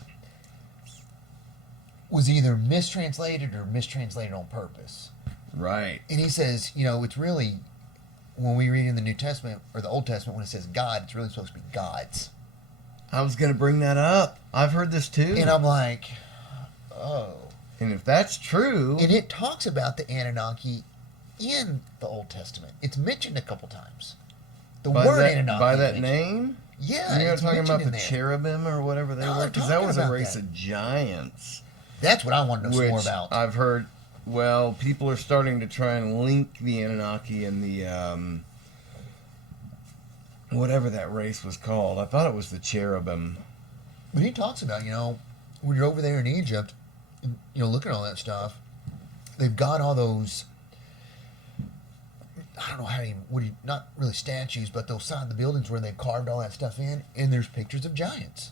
was either mistranslated or mistranslated on purpose. Right. And he says, you know, it's really, when we read in the New Testament or the Old Testament, when it says God, it's really supposed to be gods. I was going to bring that up. I've heard this too. And I'm like, oh. And if that's true, And it talks about the Anunnaki in the Old Testament. It's mentioned a couple times. The by word that, Anunnaki. by is that mentioned. name, Yeah, you're it's talking about mentioned in the there. cherubim or whatever they No, were, I'm because that talking was a about race that. of giants. That's what I want to know some more Which about. I've heard. Well, people are starting to try and link the Anunnaki and the whatever that race was called. I thought it was the cherubim. But he talks about, you know, when you're over there in Egypt, and, you know, looking at all that stuff, they've got all those, I don't know how you, not really statues, but those side of the buildings where they've carved all that stuff in, and there's pictures of giants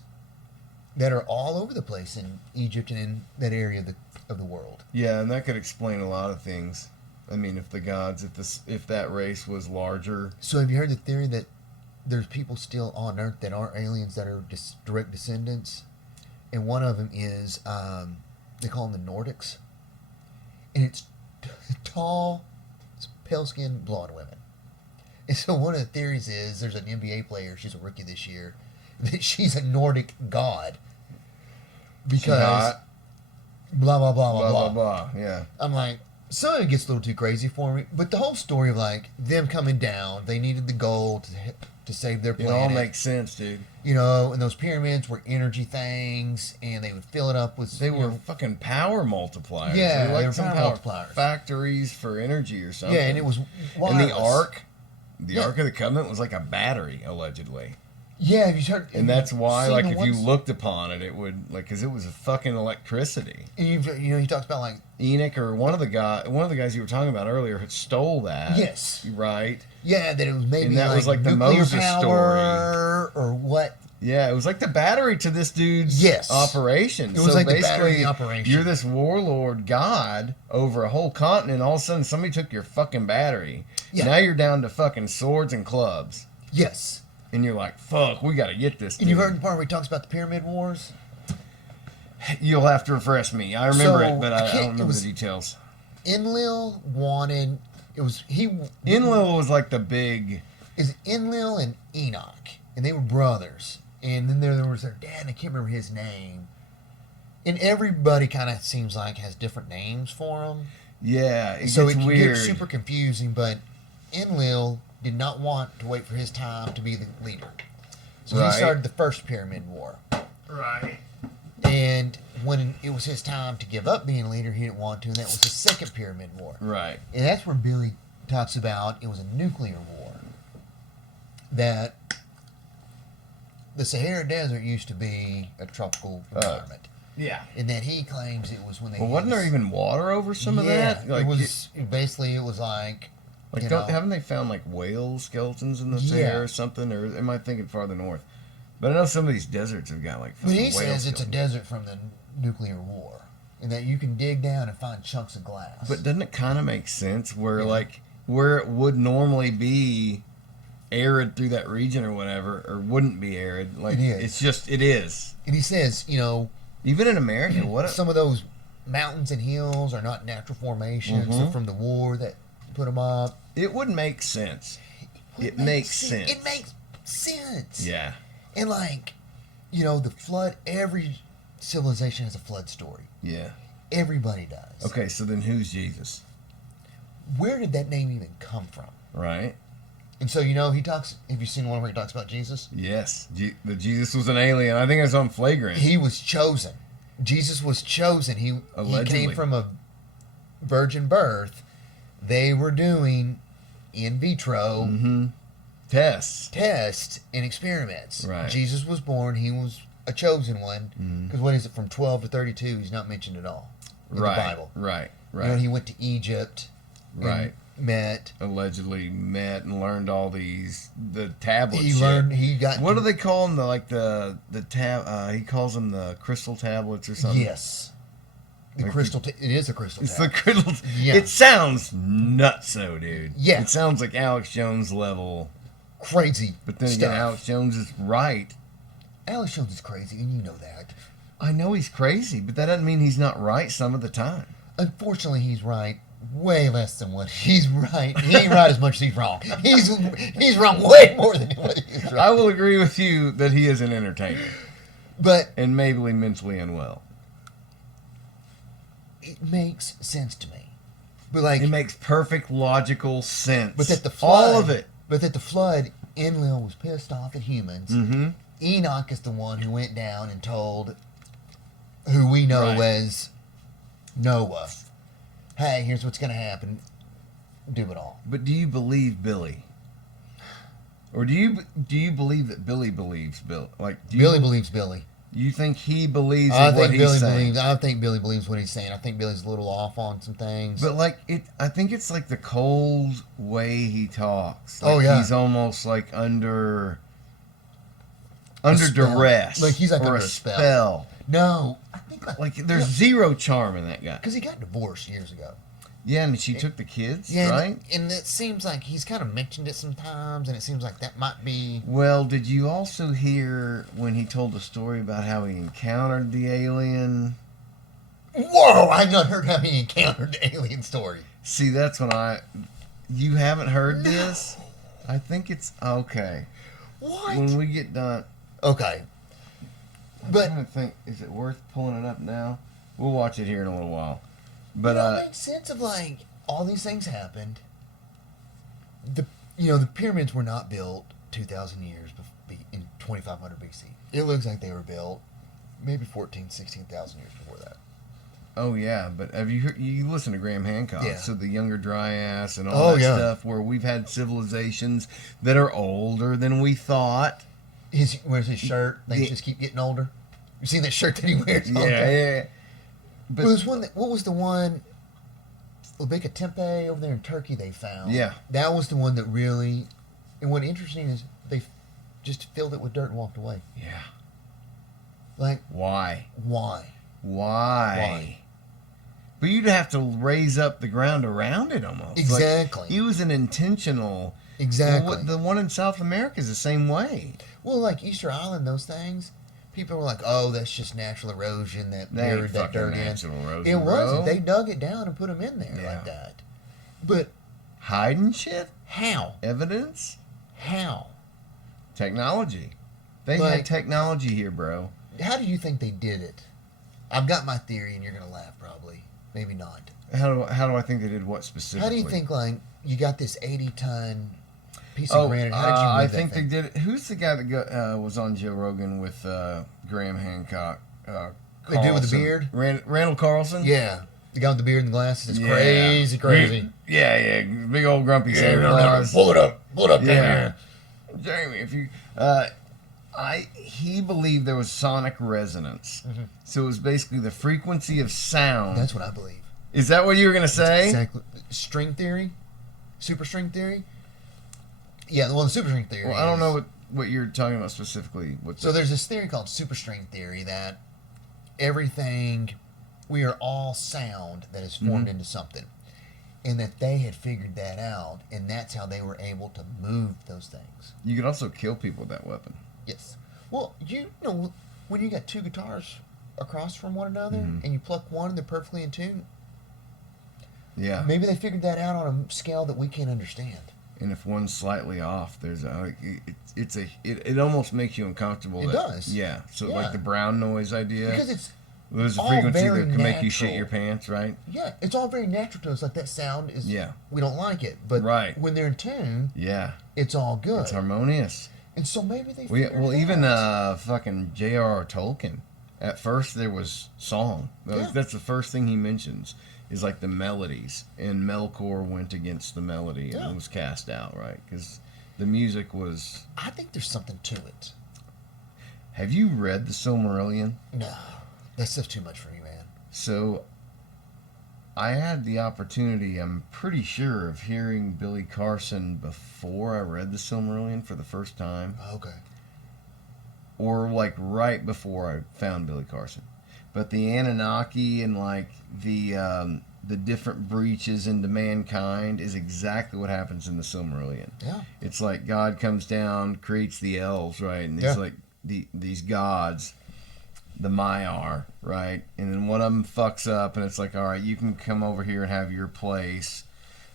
that are all over the place in Egypt and in that area of the world. Yeah, and that could explain a lot of things. I mean, if the gods, if that race was larger, So have you heard the theory that there's people still on Earth that aren't aliens that are direct descendants? And one of them is, they call them the Nordics. And it's tall, pale-skinned, blonde women. And so one of the theories is there's an NBA player, she's a rookie this year, that she's a Nordic god. Because hot. blah, blah, blah, blah blah, blah blah. Yeah. I'm like, some of it gets a little too crazy for me. But the whole story of like them coming down, they needed the gold to save their It planet. all makes sense, dude. You know, and those pyramids were energy things, and they would fill it up with. They you were know, fucking power multipliers. Yeah, they were they like were some power kind of multipliers. factories for energy or something. yeah, and it was. And the wireless. the Yeah. Ark of the Covenant was like a battery, allegedly. Yeah, have you heard? And that's why, seen like, the if you ones- looked upon it, it would, like, because it was a fucking electricity. and you know, he talks about like, Enoch or one of the guys you were talking about earlier had stole that. Yes. Right. yeah, that it was maybe And that was like the nuclear Moses power or what? Yeah, it was like the battery to this dude's Yes. operation. It was so like the basically, battery to the operation. you're this warlord god over a whole continent. All of a sudden, somebody took your fucking battery. Yeah. Now you're down to fucking swords and clubs. Yes. And you're like, fuck, we got to get this. And you dude. heard the part where he talks about the pyramid wars? You'll have to refresh me. I remember So, it, but I I can't- don't it remember was- the details. Enlil wanted. It was he. Enlil was like the big. Is Enlil and Enoch, and they were brothers. And then there was their dad, and I can't remember his name. And everybody kind of seems like has different names for them. Yeah, it So it gets can weird. get super confusing, but Enlil did not want to wait for his time to be the leader. So Right. he started the first Pyramid War. Right. And when it was his time to give up being leader, he didn't want to, and that was the second Pyramid War. Right. And that's where Billy talks about it was a nuclear war. That the Sahara Desert used to be a tropical environment. Yeah. And that he claims it was when they Well, wasn't there used- even water over some of Yeah, that? Like, it was basically it was like you know, haven't they found like whale skeletons in the Yeah. Sahara or something? Or am I thinking farther north? But I know some of these deserts have got like. But he fucking whale says it's a skeletons. desert from the nuclear war, and that you can dig down and find chunks of glass. But doesn't it kind of make sense where Yeah. like where it would normally be arid through that region or whatever, or wouldn't be arid? Like It is. it's just it is. and he says, you know, Even in America, what? some of those mountains and hills are not natural formations Mm-hmm. they're from the war that put them up. It would make sense. It Would makes sense. sense. It makes sense. Yeah. And like, you know, the flood. Every civilization has a flood story. Yeah. Everybody does. Okay, so then who's Jesus? Where did that name even come from? Right. And so, he talks. Have you seen one where he talks about Jesus? Yes, the Jesus was an alien. I think it's on Flagrant. He was chosen. Jesus was chosen. He Allegedly. came from a virgin birth. They were doing in vitro tests and experiments. Right. Jesus was born. He was a chosen one. Because what is it, from 12 to 32? He's not mentioned at all in the Bible. Right. He went to Egypt. Right. Met. Allegedly met and learned all the tablets. He got. What do they call them? The tab. He calls them the crystal tablets or something. Yes. The crystal. It is a crystal. It's the tablet. crystal. Yeah. It sounds nutso, dude. Yeah. It sounds like Alex Jones level. Crazy. But then stuff. again, Alex Jones is right. Alex Jones is crazy, and you know that. I know he's crazy, but that doesn't mean he's not right some of the time. Unfortunately, he's right way less than what he's right. He ain't right as much as he's wrong. He's wrong way more than what he's right. I will agree with you that he is an entertainer But and maybe mentally unwell. it makes sense to me. But like, It makes perfect logical sense. but that the flood, all of it. But that the flood, Enlil was pissed off at humans. Mm-hmm. Enoch is the one who went down and told who we know Right. as Noah, hey, here's what's going to happen. Do it all. But do you believe Billy? Or do you believe that Billy believes Bill? Like Billy believes Billy. You think he believes I in what think he's Billy saying? believes. I think Billy believes what he's saying. I think Billy's a little off on some things. But I think it's like the cold way he talks. Oh, Like yeah. he's almost like under spell. duress. Like he's like or under a a spell. No, I think Like there's zero charm in that guy. because he got divorced years ago. Yeah, and she took the kids, Yeah, right? and it seems like he's kind of mentioned it sometimes, and it seems like that might be. Well, did you also hear when he told the story about how he encountered the alien? Whoa! I've not heard how he encountered the alien story. See, that's when you haven't heard this? I think it's okay. What? When we get done, Okay, I'm but trying to think, is it worth pulling it up now? We'll watch it here in a little while. but But it makes sense of like all these things happened. The pyramids were not built 2,000 years in 2500 BC. It looks like they were built maybe 16,000 years before that. oh yeah, but have you heard, you listen to Graham Hancock? Yeah. So the Younger Dryas and Oh, all that yeah. stuff, where we've had civilizations that are older than we thought. Where's his shirt? Things Yeah. just keep getting older. You seen that shirt that he wears? all the Yeah, time? yeah. But Well, what was the one? Lebeka Tempe over there in Turkey they found. Yeah. That was the one that really. And what interesting is they just filled it with dirt and walked away. yeah. Like, Why? why? Why? But you'd have to raise up the ground around it almost. Like, Exactly. he was an intentional. Exactly. Well, the one in South America is the same way. Well, like Easter Island, those things, people were like, "Oh, that's just natural erosion that That ain't buried that fucking dirt natural in." erosion, It wasn't. bro. They dug it down and put them in there Yeah. like that. But Hiding shit? how? Evidence? How? Technology. They Like- had technology here, bro. How do you think they did it? I've got my theory, and you're gonna laugh probably. Maybe not. How do I think they did what specifically? How do you think, like, you got this 80-ton piece Oh, of granite? How did you move I that think thing? they did it. Who's the guy that was on Joe Rogan with Graham Hancock? The dude with the Carlson. beard? Randall Carlson? Yeah. The guy with the beard and the glasses is Yeah. crazy. Yeah. Big old grumpy Santa no, Claus. pull it up. Yeah. Jamie, if you, he believed there was sonic resonance. Mm-hmm. So it was basically the frequency of sound. That's what I believe. Is that what you were gonna say? Exactly. String theory? Superstring theory? Yeah, well, the superstring theory Well, I don't is- know what you're talking about specifically. So there's this theory called superstring theory that everything, we are all sound that is formed Mm-hmm. into something. And that they had figured that out, and that's how they were able to move those things. You could also kill people with that weapon. Yes. Well, you know, when you got two guitars across from one another, Mm-hmm. and you pluck one and they're perfectly in tune, Yeah. maybe they figured that out on a scale that we can't understand. And if one's slightly off, there's it almost makes you uncomfortable. It does. Yeah. So Yeah. like the brown noise idea. Because it's There's a all frequency very that can make you shit natural. your pants, right? Yeah, it's all very natural to us. Like that sound is. Yeah. We don't like it, but Right. when they're in tune, Yeah. it's all good. It's harmonious. And so maybe they. Well, figured it even out. fucking J.R.R. Tolkien. At first, there was song. Yeah. That's the first thing he mentions is like the melodies, and Melkor went against the melody Yeah. and was cast out, right? Because the music was. I think there's something to it. Have you read the Silmarillion? No, that stuff's too much for me, man. So, I had the opportunity, I'm pretty sure, of hearing Billy Carson before I read the Silmarillion for the first time. Okay. Or like right before I found Billy Carson. But the Anunnaki and like the different breaches into mankind is exactly what happens in the Silmarillion. Yeah. It's like God comes down, creates the elves, right? And Yeah. it's like these gods, the Maiar, right? And then one of them fucks up, and it's like, all right, you can come over here and have your place.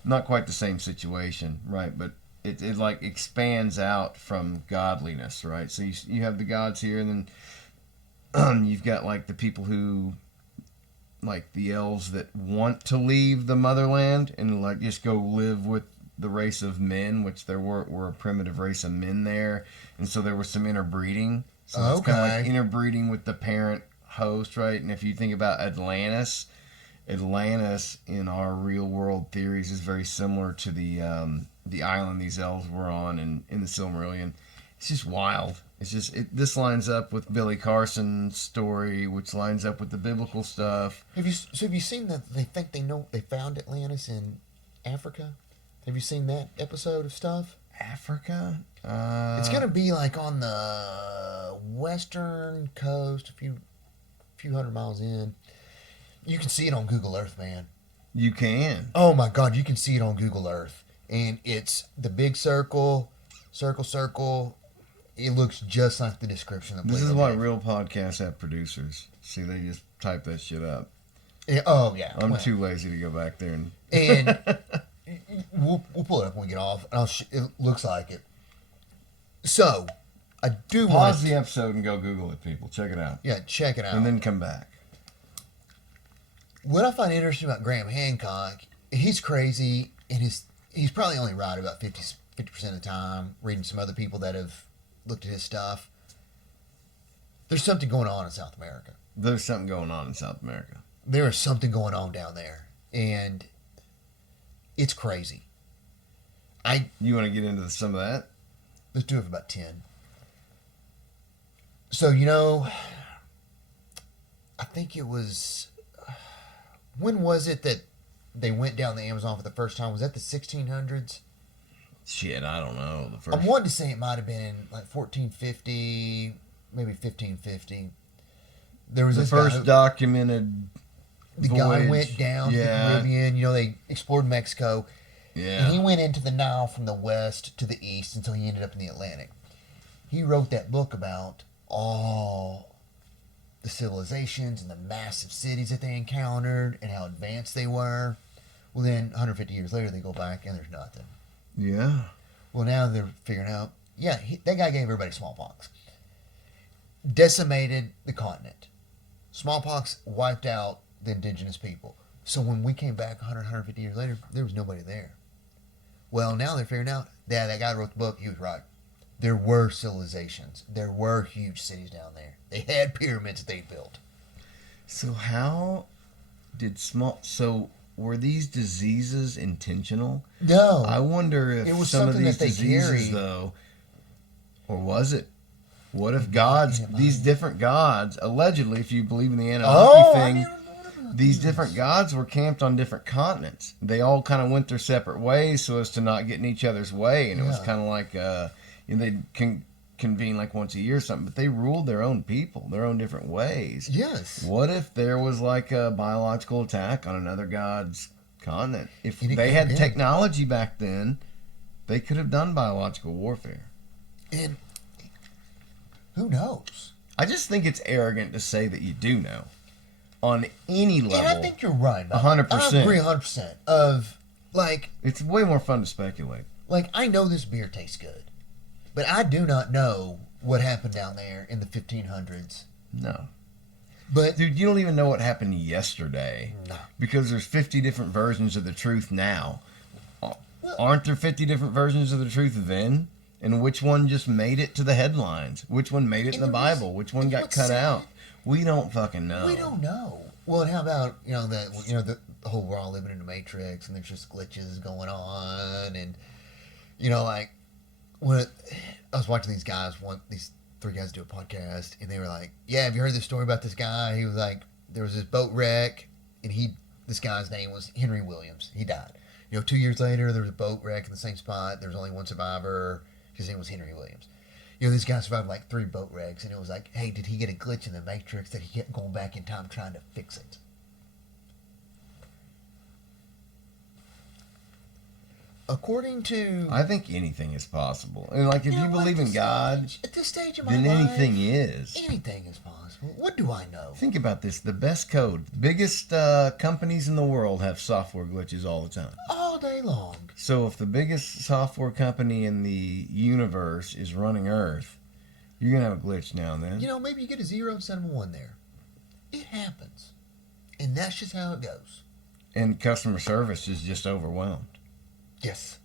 Not quite the same situation, right? But it like expands out from godliness, right? So you have the gods here, and then you've got like the people who, like the elves that want to leave the motherland and like just go live with the race of men, which there were a primitive race of men there, and so there was some interbreeding. So it's kind of like Okay. interbreeding with the parent host, right? And if you think about Atlantis in our real world theories is very similar to the island these elves were on in the Silmarillion. It's just wild. It's just this lines up with Billy Carson's story, which lines up with the biblical stuff. Have you seen that they think they found Atlantis in Africa? Have you seen that episode of stuff? Africa? It's gonna be like on the western coast, a few hundred miles in. You can see it on Google Earth, man. You can. Oh my God, you can see it on Google Earth, and it's the big circle. It looks just like the description of This is Plato why gave. real podcasts have producers. See, they just type that shit up. Yeah, oh yeah. I'm well, too lazy to go back there and. And we'll pull it up when we get off. And it looks like it. So, I do Pause want the episode and go Google it, people. Check it out. yeah, check it out. And then come back. What I find interesting about Graham Hancock, he's crazy, and he's probably only right about 50% of the time. Reading some other people that have looked at his stuff, there's something going on in South America. There's something going on in South America. There is something going on down there, and it's crazy. You want to get into some of that? Let's do it for about 10. So, I think it was... When was it that they went down the Amazon for the first time? Was that the 1600s? Shit, I don't know. The first. I'm wanting to say it might have been in like 1450, maybe 1550. There was The this first guy, documented. the guy voyage. went down to the Yeah. Caribbean. They explored Mexico. Yeah. And he went into the Nile from the west to the east until he ended up in the Atlantic. He wrote that book about all the civilizations and the massive cities that they encountered and how advanced they were. Well, then 150 years later, they go back and there's nothing. Yeah. Well, now they're figuring out, that guy gave everybody smallpox. Decimated the continent. Smallpox wiped out the indigenous people. So when we came back 150 years later, there was nobody there. Well, now they're figuring out that guy wrote the book, he was right. There were civilizations. There were huge cities down there. They had pyramids that they built. So how did So were these diseases intentional? No. I wonder if It was some of something these that they diseases, carried. though, or was it? What if gods, these different gods, allegedly, if you believe in the Anunnaki thing, these different gods were camped on different continents. They all kind of went their separate ways so as to not get in each other's way, and it was Yeah. kind of like they'd convene like once a year or something, but they ruled their own people, their own different ways. Yes. What if there was like a biological attack on another god's continent? If And it they could had have been. technology back then, they could have done biological warfare. And who knows? I just think it's arrogant to say that you do know on any level. And I think you're right. Bob. 100%. I agree 100%. Of, like, It's way more fun to speculate. I know this beer tastes good, but I do not know what happened down there in the 1500s. No. But Dude, you don't even know what happened yesterday. No. Because there's 50 different versions of the truth now. Aren't there 50 different versions of the truth then? And which one just made it to the headlines? Which one made it in the Bible? Which one got cut out? We don't fucking know. we don't know. Well, and how about the whole we're all living in the Matrix and there's just glitches going on, and like when I was watching these three guys do a podcast, and they were like, "Yeah, have you heard this story about this guy?" He was like, "There was this boat wreck, and this guy's name was Henry Williams. He died. 2 years later, there was a boat wreck in the same spot. There was only one survivor. His name was Henry Williams. This guy survived like 3 boat wrecks, and it was like, hey, did he get a glitch in the Matrix that he kept going back in time trying to fix it?" According to, I think anything is possible. And like, if you believe in God, at this stage of my then life, anything is. anything is possible. What do I know? Think about this. The best code. Biggest companies in the world have software glitches all the time. All day long. So if the biggest software company in the universe is running Earth, you're going to have a glitch now and then. Maybe you get a 0 instead of a 1 there. It happens. And that's just how it goes. And customer service is just overwhelmed. Yes.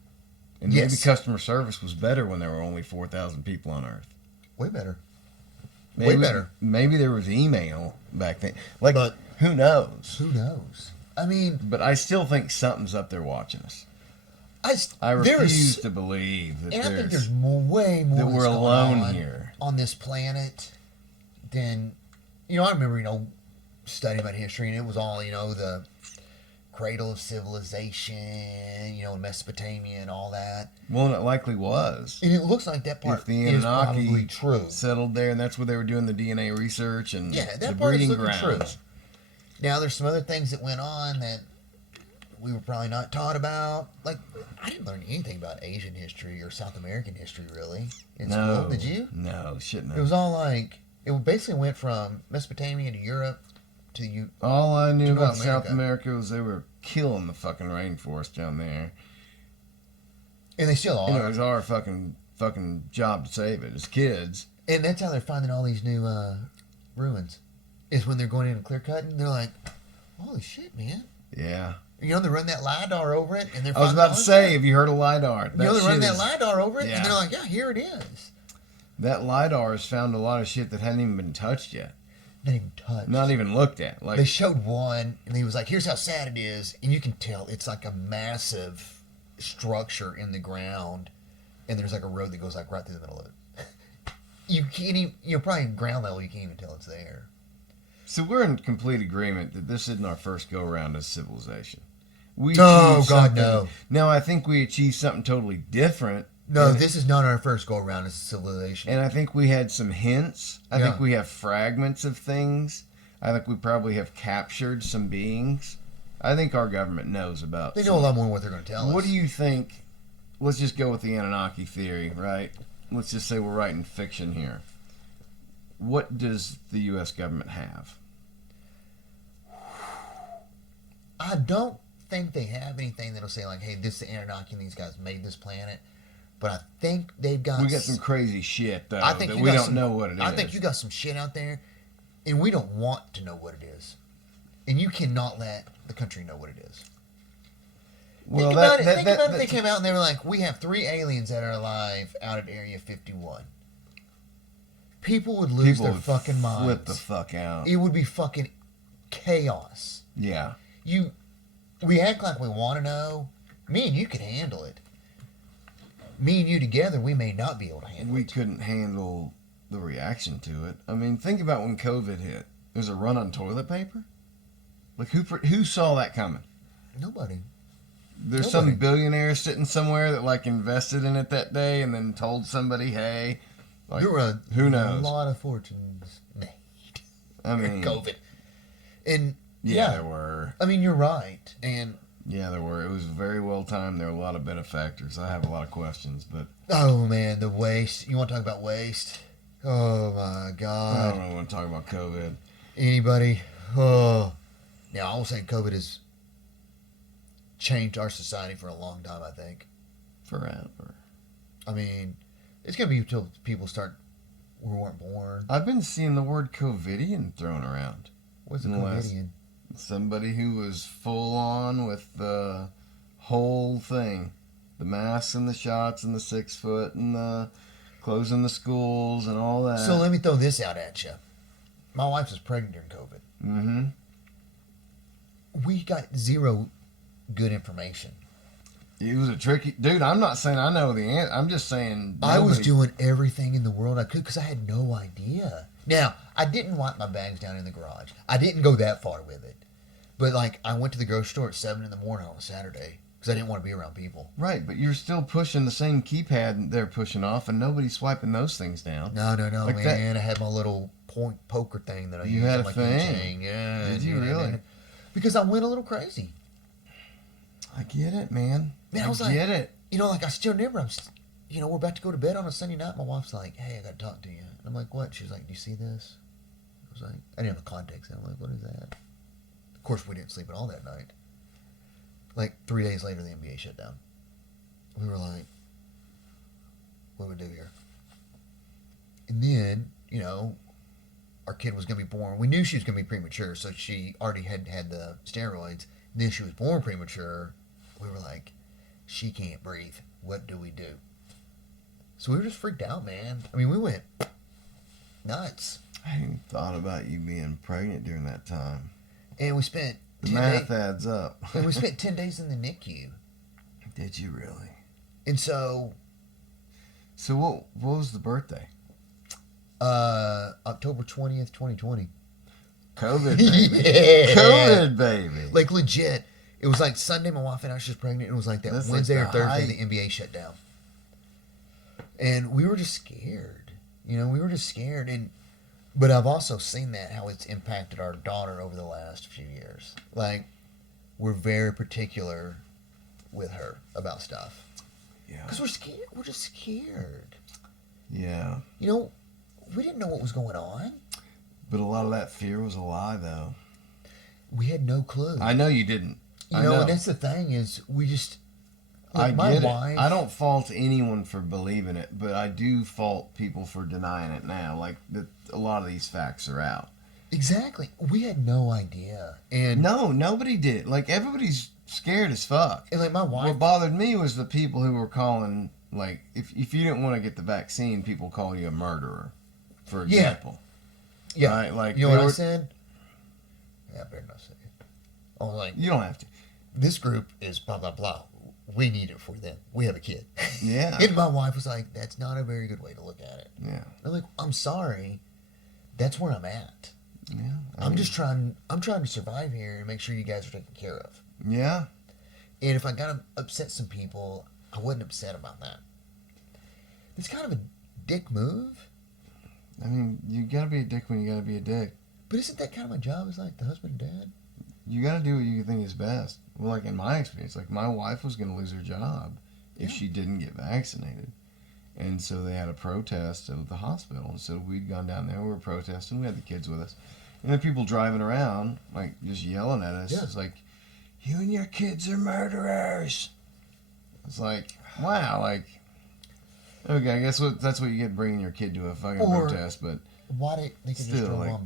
And Yes. maybe customer service was better when there were only 4,000 people on Earth. Way better. Maybe, Way better. Maybe there was email back then. Like, But- who knows? Who knows? I mean, But I still think something's up there watching us. I there refuse is, to believe that and I think there's there's way more that that's we're going alone on here. on this planet than I remember studying about history, and it was all the cradle of civilization, in Mesopotamia and all that. Well, and it likely was. And it looks like that part If the is probably Anunnaki true. settled there, and that's where they were doing the DNA research and Yeah, the that part is breeding looking true. grounds. Now, there's some other things that went on that we were probably not taught about. Like, I didn't learn anything about Asian history or South American history, really, in No, school. Did you? No, shit, no. It was all like, it basically went from Mesopotamia to Europe to the All I knew to about North South America. America was they were killing the fucking rainforest down there. and they still are. It was our fucking job to save it as kids. And that's how they're finding all these new ruins. Is when they're going in and clear cutting, they're like, holy shit, man. Yeah. They run that LiDAR over it, and they're I was finding about all to this say, stuff. have you heard of LiDAR? They run shit that is- LiDAR over it, Yeah. and they're like, yeah, here it is. That LiDAR has found a lot of shit that hadn't even been touched yet. Not even touched. Not even looked at. Like, They showed one, and he was like, here's how sad it is. And you can tell it's like a massive structure in the ground, and there's like a road that goes like right through the middle of it. You can't even, probably in ground level, you can't even tell it's there. so we're in complete agreement that this isn't our first go around as civilization. We Oh, achieved God, something- no. No, I think we achieved something totally different. No, and, this is not our first go around as a civilization. and I think we had some hints. I Yeah. think we have fragments of things. I think we probably have captured some beings. I think our government knows about. They know a lot more than what they're going to tell us. What do you think? Let's just go with the Anunnaki theory, right? Let's just say we're writing fiction here. What does the U.S. government have? I don't think they have anything that'll say like, hey, this is the Anunnaki and these guys made this planet. But I think they've got... We got some crazy shit, though, I think that you we got don't some- know what it is. I think you got some shit out there, and we don't want to know what it is. And you cannot let the country know what it is. Well, Think about it. Think about if they came out and they were like, we have 3 aliens that are alive out at Area 51. People would lose people their would fucking minds. flip the fuck out. It would be fucking chaos. Yeah. We act like we want to know. Me and you can handle it. Me and you together, we may not be able to handle We it. couldn't handle the reaction to it. I mean, think about when COVID hit. There's a run on toilet paper. Like, who saw that coming? Nobody. There's Nobody. some billionaire sitting somewhere that like invested in it that day and then told somebody, "Hey, like, There were who knows?" a lot of fortunes made. I mean, COVID. And yeah, there were. I mean, you're right. And Yeah, there were. It was very well timed. There were a lot of benefactors. I have a lot of questions, but oh man, the waste. You want to talk about waste? Oh my I God. don't want to talk about COVID. Anybody? Oh. Now, I will say COVID has changed our society for a long time, I think. Forever. I mean, it's going to be until people start we weren't born. I've been seeing the word COVIDian thrown around. What's a Unless- comedian? Somebody who was full on with the whole thing. The masks and the shots and the 6 foot and the closing the schools and all that. So let me throw this out at you. My wife was pregnant during COVID. Mm-hmm. We got zero good information. It was a tricky... Dude, I'm not saying I know the answer. I'm just saying... I was nobody- doing everything in the world I could because I had no idea. Now, I didn't wipe my bags down in the garage. I didn't go that far with it. But, like, I went to the grocery store at 7 in the morning on a Saturday because I didn't want to be around people. Right, but you're still pushing the same keypad they're pushing off, and nobody's swiping those things down. No, Like that- man. I had my little point poker thing that I You used. had on a my thing? keychain. Yeah. Did you really? Because I went a little crazy. I get it, man. Man, I was get like- it. You know, like, I still remember, we're about to go to bed on a Sunday night. My wife's like, hey, I got to talk to you. And I'm like, what? She's like, do you see this? I was like, I didn't have a context. I'm like, what is that? Of course, we didn't sleep at all that night. Like, 3 days later, the NBA shut down. We were like, what do we do here? And then, our kid was going to be born. We knew she was going to be premature, so she already had the steroids. And then she was born premature. We were like, she can't breathe. What do we do? So we were just freaked out, man. I mean, we went nuts. I hadn't even thought about you being pregnant during that time. And we spent The 10 math days. adds up. And we spent 10 days in the NICU. Did you really? And so, So what was the birthday? October 20th, 2020. COVID, baby. Yeah. COVID, baby. Like, legit. It was like Sunday, my wife and I, she was pregnant. And it was like that That's like Wednesday the or Thursday, height. the NBA shut down. And we were just scared. We were just scared. But I've also seen how it's impacted our daughter over the last few years. Like, we're very particular with her about stuff. Yeah. Because we're scared. We're just scared. Yeah. We didn't know what was going on. But a lot of that fear was a lie, though. We had no clue. I know you didn't. I know. And that's the thing is we just... I Like, my get wife- it. I don't fault anyone for believing it, but I do fault people for denying it now. Like, a lot of these facts are out. Exactly. We had no idea. And, No, nobody did. Like, everybody's scared as fuck. and like, my wife... What bothered me was the people who were calling, like, if you didn't want to get the vaccine, people call you a murderer, for Yeah. example. Yeah. Right? Like, You know they what I were- said? Yeah, I better not say it. I was like, You don't have to. this group is blah, blah, blah. We need it for them. We have a kid. Yeah. And my wife was like, that's not a very good way to look at it. Yeah. I'm like, I'm sorry. That's where I'm at. Yeah. I'm trying to survive here and make sure you guys are taken care of. Yeah. And if I gotta upset some people, I wasn't upset about that. It's kind of a dick move, I mean, you gotta be a dick when you gotta be a dick. but isn't that kind of my job as like the husband and dad? You gotta do what you think is best. Well, like in my experience, like my wife was gonna lose her job if she didn't get vaccinated. And so they had a protest at the hospital. And so we'd gone down there, we were protesting, we had the kids with us. And then people driving around, like just yelling at us. Yeah. It's like, you and your kids are murderers. It's like, wow, like, okay, I guess that's what you get bringing your kid to a fucking Or- protest, but Why they could just Still, drove like- on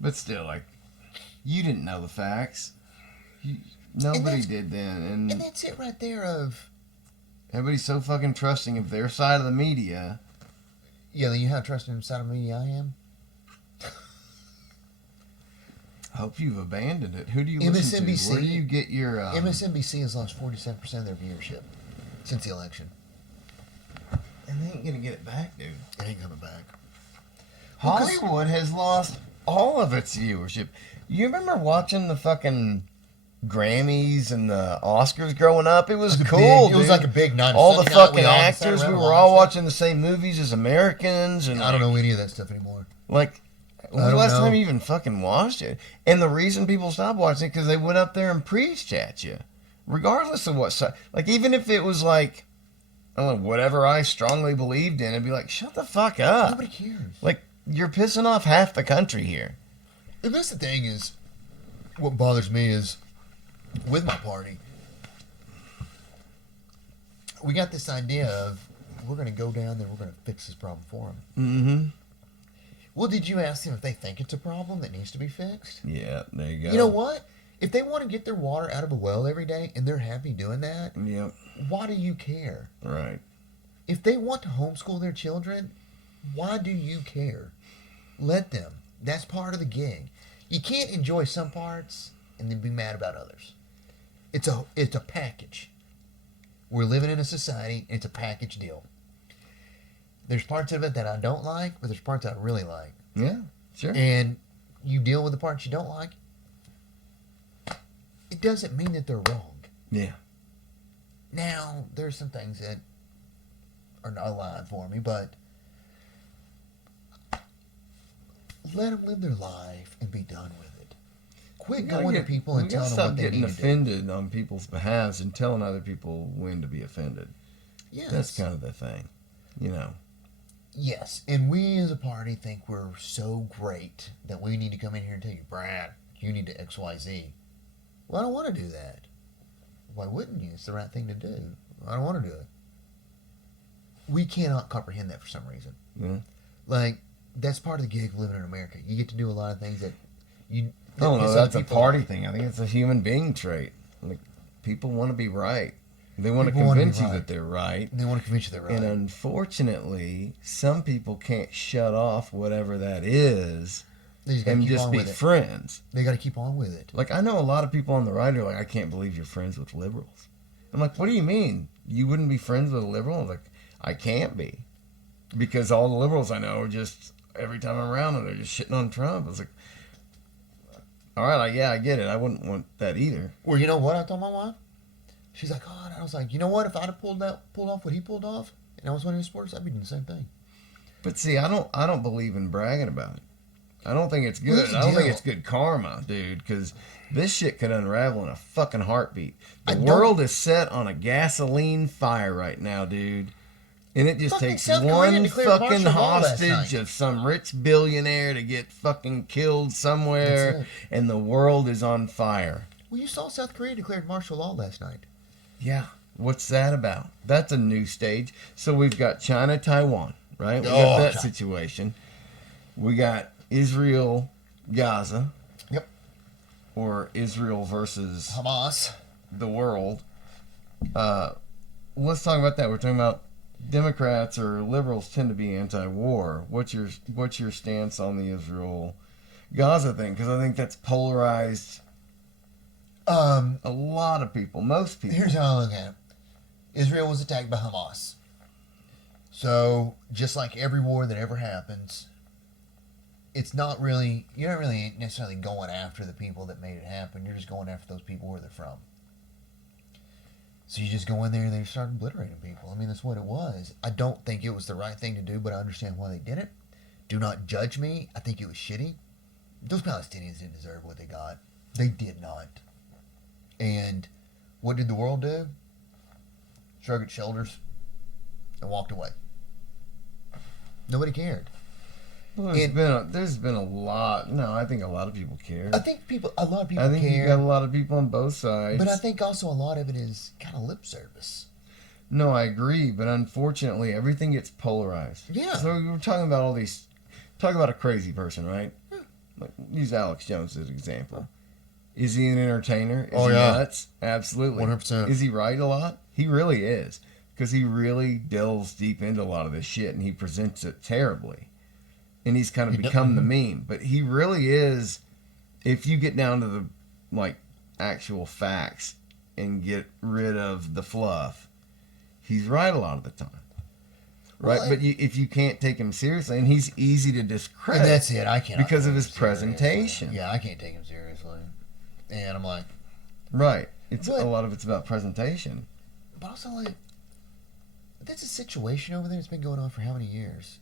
by? still, like, you didn't know the facts. Nobody that's- did then, And and that's it right there of, everybody's so fucking trusting of their side of the media. yeah, you have trust in the side of me I am. I hope you've abandoned it. Who do you listen to? MSNBC Where do you get your? MSNBC has lost 47% of their viewership since the election. And they ain't gonna get it back, dude. It ain't coming back. Well, 'cause- Hollywood has lost all of its viewership. You remember watching the fucking Grammys and the Oscars growing up? It was cool. It was dude. like a big night. all the Sunday night, fucking all sat actors. We around were all watched it. watching the same movies as Americans, and I don't know any of that stuff anymore. Like, when was the don't last know. time you even fucking watched it? And the reason people stopped watching it because they went up there and preached at you, regardless of what side. Like, even if it was like, I don't know, whatever I strongly believed in, it'd be like, shut the fuck up. Nobody cares. Like, you're pissing off half the country here. And that's the thing is, what bothers me is, with my party, we got this idea of we're going to go down there, we're going to fix this problem for them. Mm-hmm. Well, did you ask them if they think it's a problem that needs to be fixed? Yeah, there you go. You know what? If they want to get their water out of a well every day and they're happy doing that, Yep. why do you care? Right. If they want to homeschool their children, why do you care? Let them. That's part of the gig. You can't enjoy some parts and then be mad about others. It's a package. We're living in a society, and it's a package deal. There's parts of it that I don't like, but there's parts I really like. Yeah, sure. And you deal with the parts you don't like. It doesn't mean that they're wrong. Yeah. Now, there's some things that are not aligned for me, but let them live their life and be done with it. Quit going to people and telling them what they getting need to do. offended on people's behalves and telling other people when to be offended. Yes. That's kind of the thing, you know. Yes, and we as a party think we're so great that we need to come in here and tell you, Brad, you need to X, Y, Z. Well, I don't want to do that. Why wouldn't you? It's the right thing to do. I don't want to do it. We cannot comprehend that for some reason. Yeah. Like, that's part of the gig of living in America. You get to do a lot of things that you... I don't know, piss that's a other people party off. thing. I think it's a human being trait. Like, people want to be right. They want to People wanna be convince you right. that they're right. And they want to convince you they're right. And unfortunately, some people can't shut off whatever that is They just gotta and keep just on be with it. friends. They got to keep on with it. Like, I know a lot of people on the right are like, I can't believe you're friends with liberals. I'm like, what do you mean? You wouldn't be friends with a liberal? I'm like, I can't be. Because all the liberals I know are just, every time I'm around them, they're just shitting on Trump. I was like, all right, yeah, I get it. I wouldn't want that either. Well, you know what I told my wife? She's like, oh, and I was like, you know what? If I'd have pulled off what he pulled off, and I was winning sports, I'd be doing the same thing. But see, I don't believe in bragging about it. I don't think it's good. Here's the I don't think deal. it's good karma, dude, because this shit could unravel in a fucking heartbeat. I The don't- world is set on a gasoline fire right now, dude. And it just Fucking takes South Korea one declared fucking martial law last hostage night. of some rich billionaire to get fucking killed That's somewhere, it. and the world is on fire. Well, you saw South Korea declared martial law last night. Yeah. What's that about? That's a new stage. So we've got China, Taiwan, right? We Oh, got that China. situation. We got Israel, Gaza. Yep. Or Israel versus Hamas. the world. Let's talk about that. We're talking about Democrats or liberals tend to be anti-war. What's your stance on the Israel Gaza thing? Because I think that's polarized a lot of people, most people. Here's how I look at it. Israel was attacked by Hamas. So, just like every war that ever happens, you're not really necessarily going after the people that made it happen. You're just going after those people where they're from. So you just go in there and they start obliterating people. I mean, that's what it was. I don't think it was the right thing to do, but I understand why they did it. Do not judge me. I think it was shitty. Those Palestinians didn't deserve what they got. They did not. And what did the world do? Shrugged its shoulders and walked away. Nobody cared. Well, there's been a lot. No, I think a lot of people care. I think a lot of people I think you care. got a lot of people on both sides. But I think also a lot of it is kind of lip service. No, I agree, but unfortunately, everything gets polarized. Yeah. So we were talking about all these. Talk about a crazy person, right? Like, use Alex Jones as an example. Is he an entertainer? Is Oh, he yeah. nuts? Absolutely. 100%. Is he right a lot? He really is. Because he really delves deep into a lot of this shit, and he presents it terribly. And he's kind of become the meme. But he really is, if you get down to the, like, actual facts and get rid of the fluff, he's right a lot of the time. Right? Well, but if you can't take him seriously, and he's easy to discredit. And that's it. I can't. Because of his presentation. Yeah, I can't take him seriously. And I'm like, Right. It's But- a lot of it's about presentation. but also like, that's a situation over there that's been going on for how many years?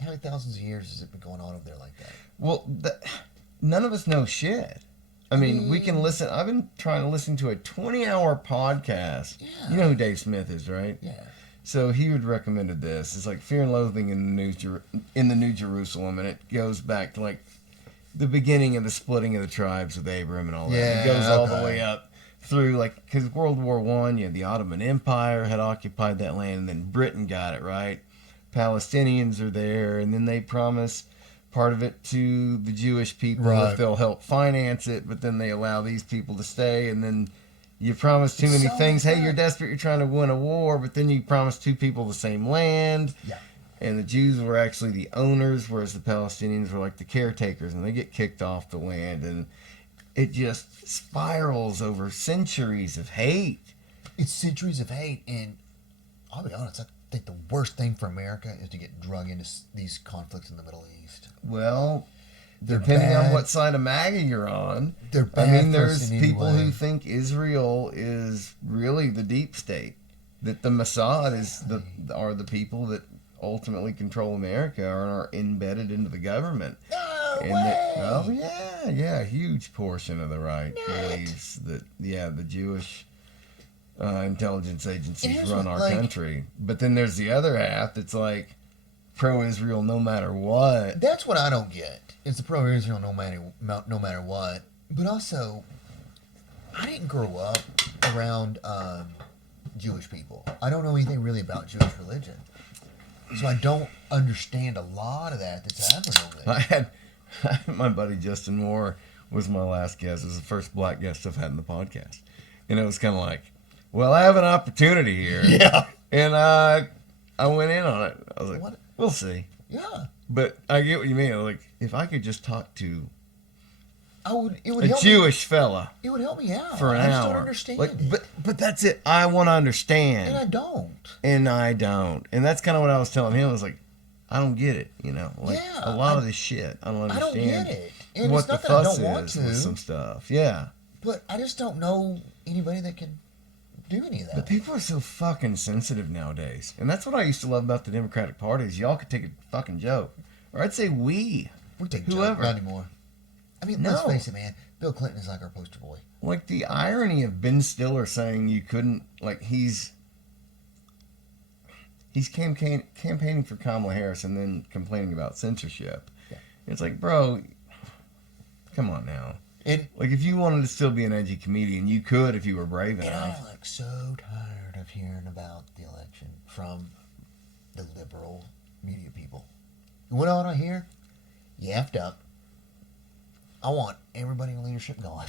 How many thousands of years has it been going on over there like that? Well, none of us know shit. I mean, we can listen. I've been trying to listen to a 20-hour podcast. Yeah. You know who Dave Smith is, right? Yeah. So he would recommended this. It's like Fear and Loathing in the New Jerusalem, and it goes back to like the beginning of the splitting of the tribes with Abram and all that. Yeah, It goes all the okay. way up through, like, because World War One, you know, the Ottoman Empire had occupied that land, and then Britain got it, right? Palestinians are there, and then they promise part of it to the Jewish people Right. if they'll help finance it, but then they allow these people to stay, and then you promise too many So things. Hey, good. you're desperate, you're trying to win a war, but then you promise two people the same land. Yeah. And the Jews were actually the owners, whereas the Palestinians were like the caretakers, and they get kicked off the land, and it just spirals over centuries of hate. It's centuries of hate, and I'll be honest, I think the worst thing for America is to get drug into these conflicts in the Middle East. Well, They're depending bad. on what side of MAGA you're on, They're I bad mean, for us there's in any people way. who think Israel is really the deep state, that the Mossad are the people that ultimately control America and are embedded into the government. No And way! oh yeah, a huge portion of the right believes that the Jewish intelligence agencies here's run what, our like- country. But then there's the other half that's like pro-Israel no matter what. That's what I don't get. It's the pro-Israel no matter what. But also, I didn't grow up around Jewish people. I don't know anything really about Jewish religion, so I don't understand a lot of that's happening over there. I had my buddy Justin Moore was my last guest. It was the first black guest I've had in the podcast, and it was kind of like, well, I have an opportunity here, Yeah. and I went in on it. I was like, What? we'll see. Yeah, But I get what you mean. Like, if I could just talk to it would a help Jewish fella me. It would help me out. for an I just hour, don't understand like, it. but that's it. I want to understand, And I don't. and that's kind of what I was telling him. I was like, I don't get it. You know, like Yeah, a lot of this shit, I don't I understand. don't get it. And what it's the not that I fuss don't want is with to, some stuff. Yeah. but I just don't know anybody that can do any of that. But people are so fucking sensitive nowadays. And that's what I used to love about the Democratic Party is y'all could take a fucking joke. Or I'd say we. We take whoever. Not anymore. I mean, No. let's face it, man. Bill Clinton is like our poster boy. Like the irony of Ben Stiller saying you couldn't, like he's campaigning for Kamala Harris and then complaining about censorship. Yeah. It's like, bro, come on now. And Like if you wanted to still be an edgy comedian, you could if you were brave And enough. I'm like so tired of hearing about the election from the liberal media people. You want to hear? You effed up. I want everybody in leadership gone.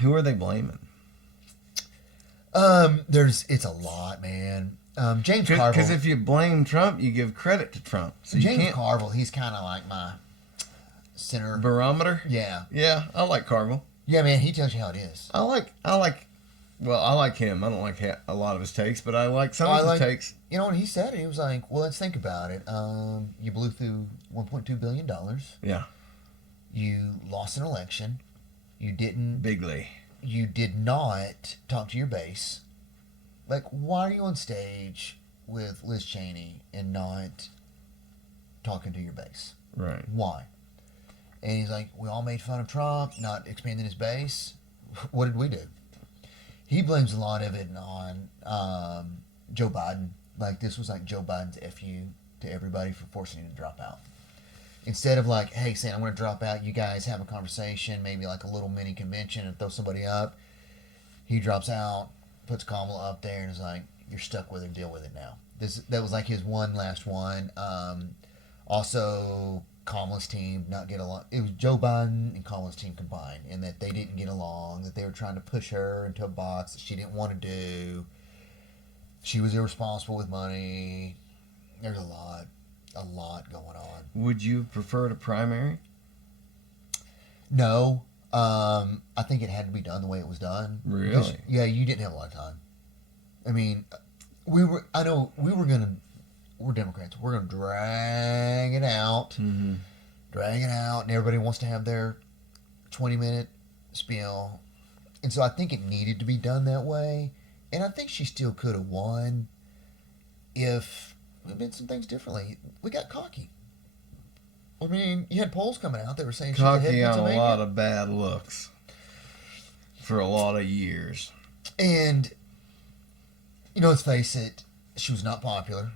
Who are they blaming? It's a lot, man. James Because Carville. if you blame Trump, you give credit to Trump. So you James can't Carville, he's kind of like my center. barometer. Yeah, Yeah, I like Carville. yeah, man. He tells you how it is. I like him. I don't like a lot of his takes, but I like some I of his like- takes. You know, when he said it, he was like, "Well, let's think about it. You blew through $1.2 billion. Yeah, You lost an election. You didn't. bigly. You did not talk to your base. Like, why are you on stage with Liz Cheney and not talking to your base? Right. Why?" And he's like, "We all made fun of Trump not expanding his base. What did we do?" He blames a lot of it on Joe Biden. Like, this was like Joe Biden's FU to everybody for forcing him to drop out. Instead of like, hey, saying, I'm going to drop out, you guys have a conversation, maybe like a little mini convention and throw somebody up, he drops out, puts Kamala up there, and is like, you're stuck with her, deal with it now. That was like his last one. Also, Kamala's team not get along. It was Joe Biden and Kamala's team combined, and that they didn't get along, that they were trying to push her into a box that she didn't want to do. She was irresponsible with money. There's a lot going on. Would you prefer a primary? No, I think it had to be done the way it was done. Really? Because, yeah, you didn't have a lot of time. I mean, we're Democrats. We're gonna drag it out, and everybody wants to have their 20-minute spiel, and so I think it needed to be done that way. And I think she still could have won if we did some things differently. We got cocky. I mean, you had polls coming out that were saying she's ahead Cocky in on a Pennsylvania. lot of bad looks for a lot of years. And, let's face it, she was not popular.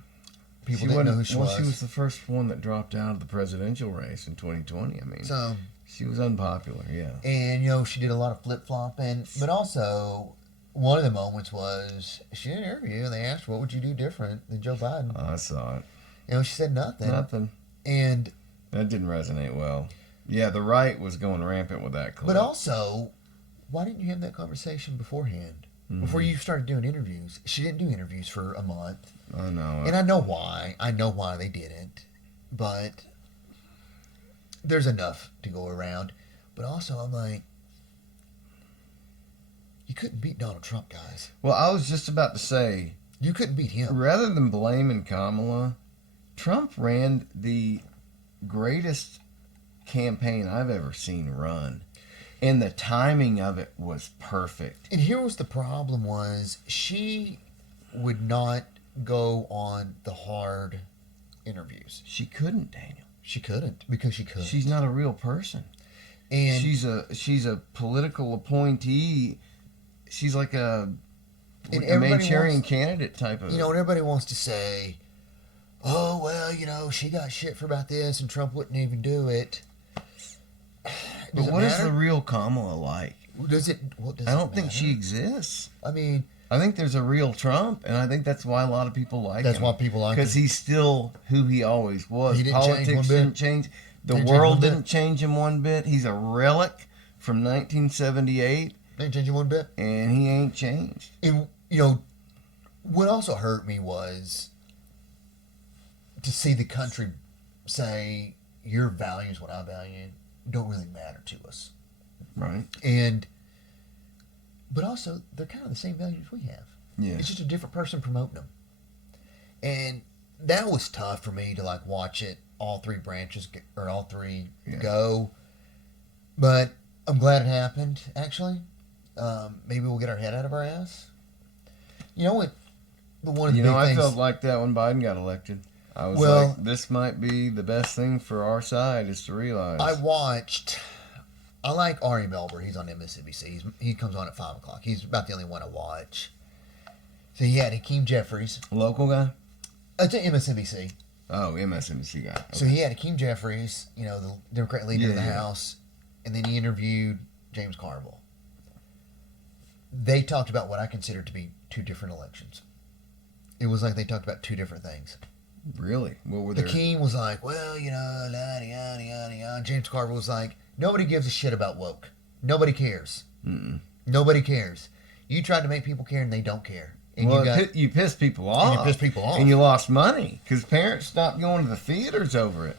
People didn't know who she was. She was the first one that dropped out of the presidential race in 2020. I mean, So, She was unpopular, yeah. And, she did a lot of flip-flopping. But also, one of the moments was, she did an interview, and they asked her, what would you do different than Joe Biden? I saw it. She said nothing. Nothing. And... That didn't resonate well. Yeah, the right was going rampant with that clip. But also, why didn't you have that conversation beforehand? Before you started doing interviews? She didn't do interviews for a month. I know. And I know why. I know why they didn't. But there's enough to go around. But also, I'm like, you couldn't beat Donald Trump, guys. Well, I was just about to say, You couldn't beat him. rather than blaming Kamala, Trump ran the greatest campaign I've ever seen run. And the timing of it was perfect. And here was the problem was she would not go on the hard interviews. She couldn't, Daniel. She couldn't because she couldn't. She's not a real person. and She's a political appointee. She's like a everybody Manchurian wants- candidate type of. and everybody wants to say, oh, well, she got shit for about this and Trump wouldn't even do it. But what is the real Kamala like? Does it? What does I don't it think matter? she exists. I mean, I think there's a real Trump, and I think that's why a lot of people like him. that's why people like Because him. he's still who he always was. He didn't change Politics one bit. didn't change. The Didn't change world one bit. didn't change him one bit. He's a relic from 1978, Didn't change you one bit. and he ain't changed. And what also hurt me was to see the country say your values, what I value, don't really matter to us. Right? But also they're kind of the same values we have. Yeah. It's just a different person promoting them. And that was tough for me to watch it, all three branches or all three go. But I'm glad it happened, actually. Maybe we'll get our head out of our ass. You know what? One of the big I things, felt like that when Biden got elected. I was Well- like, this might be the best thing for our side is to realize. I like Ari Melber. He's on MSNBC. He comes on at 5 o'clock. He's about the only one I watch. So he had Hakeem Jeffries. Local guy? It's an MSNBC. Oh, MSNBC guy. Okay. So he had Hakeem Jeffries, the Democrat leader of the Yeah. House, and then he interviewed James Carville. They talked about what I consider to be two different elections. It was like they talked about two different things. Really? What were their... Hakeem was like, well, yada, yada, yada, yada. James Carville was like, nobody gives a shit about woke. Nobody cares. Mm-mm. Nobody cares. You tried to make people care, and they don't care. And Well, you pissed people off. you pissed people off. And you lost money because parents stopped going to the theaters over it.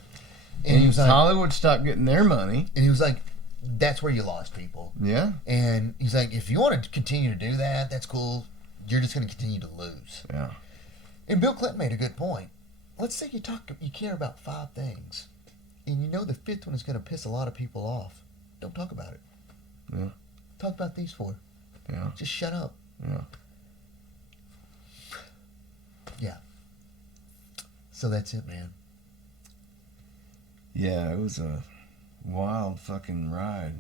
And he was like, Hollywood stopped getting their money. and he was like, that's where you lost people. Yeah. And he's like, if you want to continue to do that, that's cool. You're just going to continue to lose. Yeah. And Bill Clinton made a good point. Let's say you care about 5 things, and the 5th one is going to piss a lot of people off. Don't talk about it. Yeah. Talk about these 4. Yeah. Just shut up. Yeah. Yeah. So that's it, man. Yeah, it was a wild fucking ride.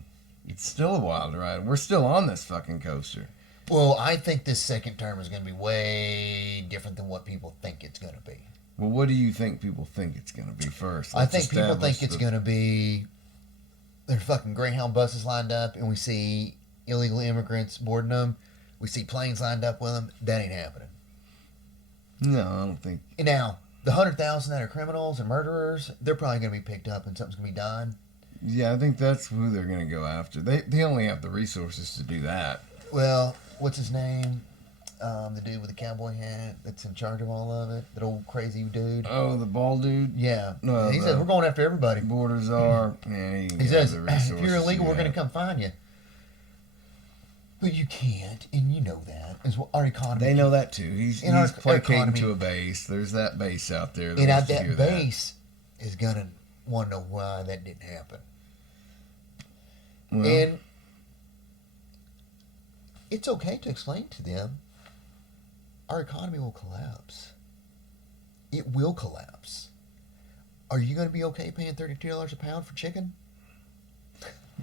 It's still a wild ride. We're still on this fucking coaster. Well, I think this second term is going to be way different than what people think it's going to be. Well, what do you think people think it's going to be first? I think people think it's going to be there's fucking Greyhound buses lined up, and we see illegal immigrants boarding them. We see planes lined up with them. That ain't happening. No, I don't think. And now, the 100,000 that are criminals and murderers, they're probably going to be picked up and something's going to be done. Yeah, I think that's who they're going to go after. They only have the resources to do that. Well, what's his name? The dude with the cowboy hat that's in charge of all of it. That old crazy dude. Oh, the bald dude? Yeah. No, he said, we're going after everybody. Borders are. Yeah, He says, if you're illegal, we're going to come find you. But you can't, and you know that. Is what our economy. They know that too. He's In our placating economy- to a base. There's that base out there. And wants to hear that base is going to want to know why that didn't happen. Well, And it's okay to explain to them our economy will collapse. It will collapse. Are you going to be okay paying $32 a pound for chicken?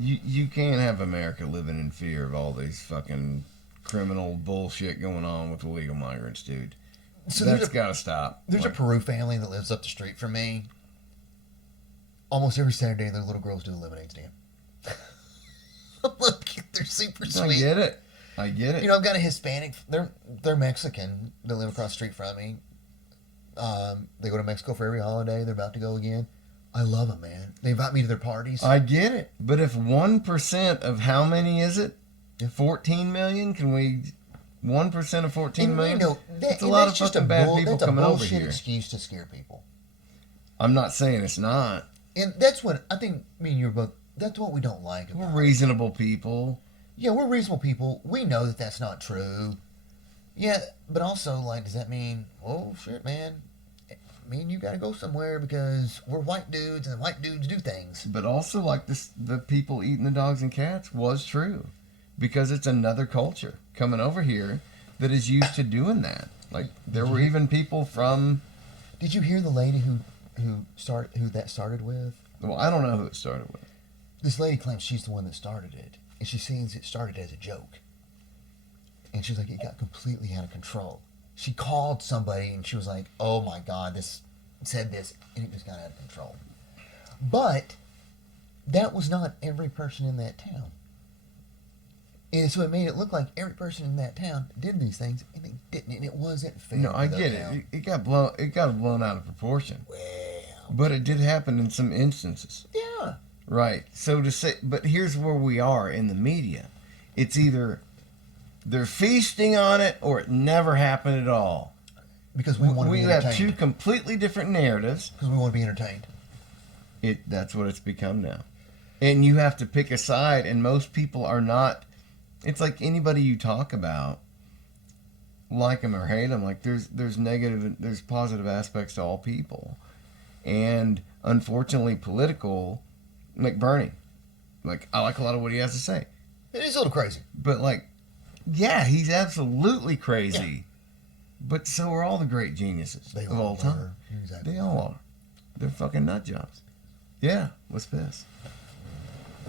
you can't have America living in fear of all these fucking criminal bullshit going on with illegal migrants, dude. So That's got to stop. There's a Peru family that lives up the street from me. Almost every Saturday, their little girls do a lemonade stand. Look, they're super I sweet. get it. I get it. You know, I've got a Hispanic. They're Mexican. They live across the street from me. They go to Mexico for every holiday. They're about to go again. I love them, man. They invite me to their parties. I get it. But if 1% of how many is it? 14 million? Can we 1% of 14 million? You know, that's a lot of fucking bad people coming over here. That's a bullshit excuse to scare people. I'm not saying it's not. And that's what I think. Me and you're both. That's what we don't like. We're About it. reasonable people. Yeah, we're reasonable people. We know that that's not true. Yeah, but also, like, does that mean, oh shit, man? Me and you got to go somewhere because we're white dudes and white dudes do things. But also, like this, the people eating the dogs and cats was true, because it's another culture coming over here that is used to doing that. Like there were even people from. Did you hear the lady who that started with? Well, I don't know who it started with. This lady claims she's the one that started it, and she sees it started as a joke. And she's like, it got completely out of control. She called somebody and she was like, oh my God, this said this, and it just got out of control. But that was not every person in that town. And so it made it look like every person in that town did these things, and they didn't, and it wasn't fair. No, I to get that it. town. It got blown out of proportion. Well, But it did happen in some instances. yeah. Right. So to say, but here's where we are in the media. It's either they're feasting on it or it never happened at all. Because we want to be have two entertained. completely different narratives. Because we want to be entertained. That's what it's become now. And you have to pick a side, and most people are not. It's like anybody you talk about, like them or hate them, like there's negative, there's positive aspects to all people. And unfortunately political, like Bernie. Like I like a lot of what he has to say. It is a little crazy. But like, yeah, he's absolutely crazy. Yeah. But so are all the great geniuses They of all time. are. Exactly. They all are. They're fucking nut jobs. Yeah, let's piss.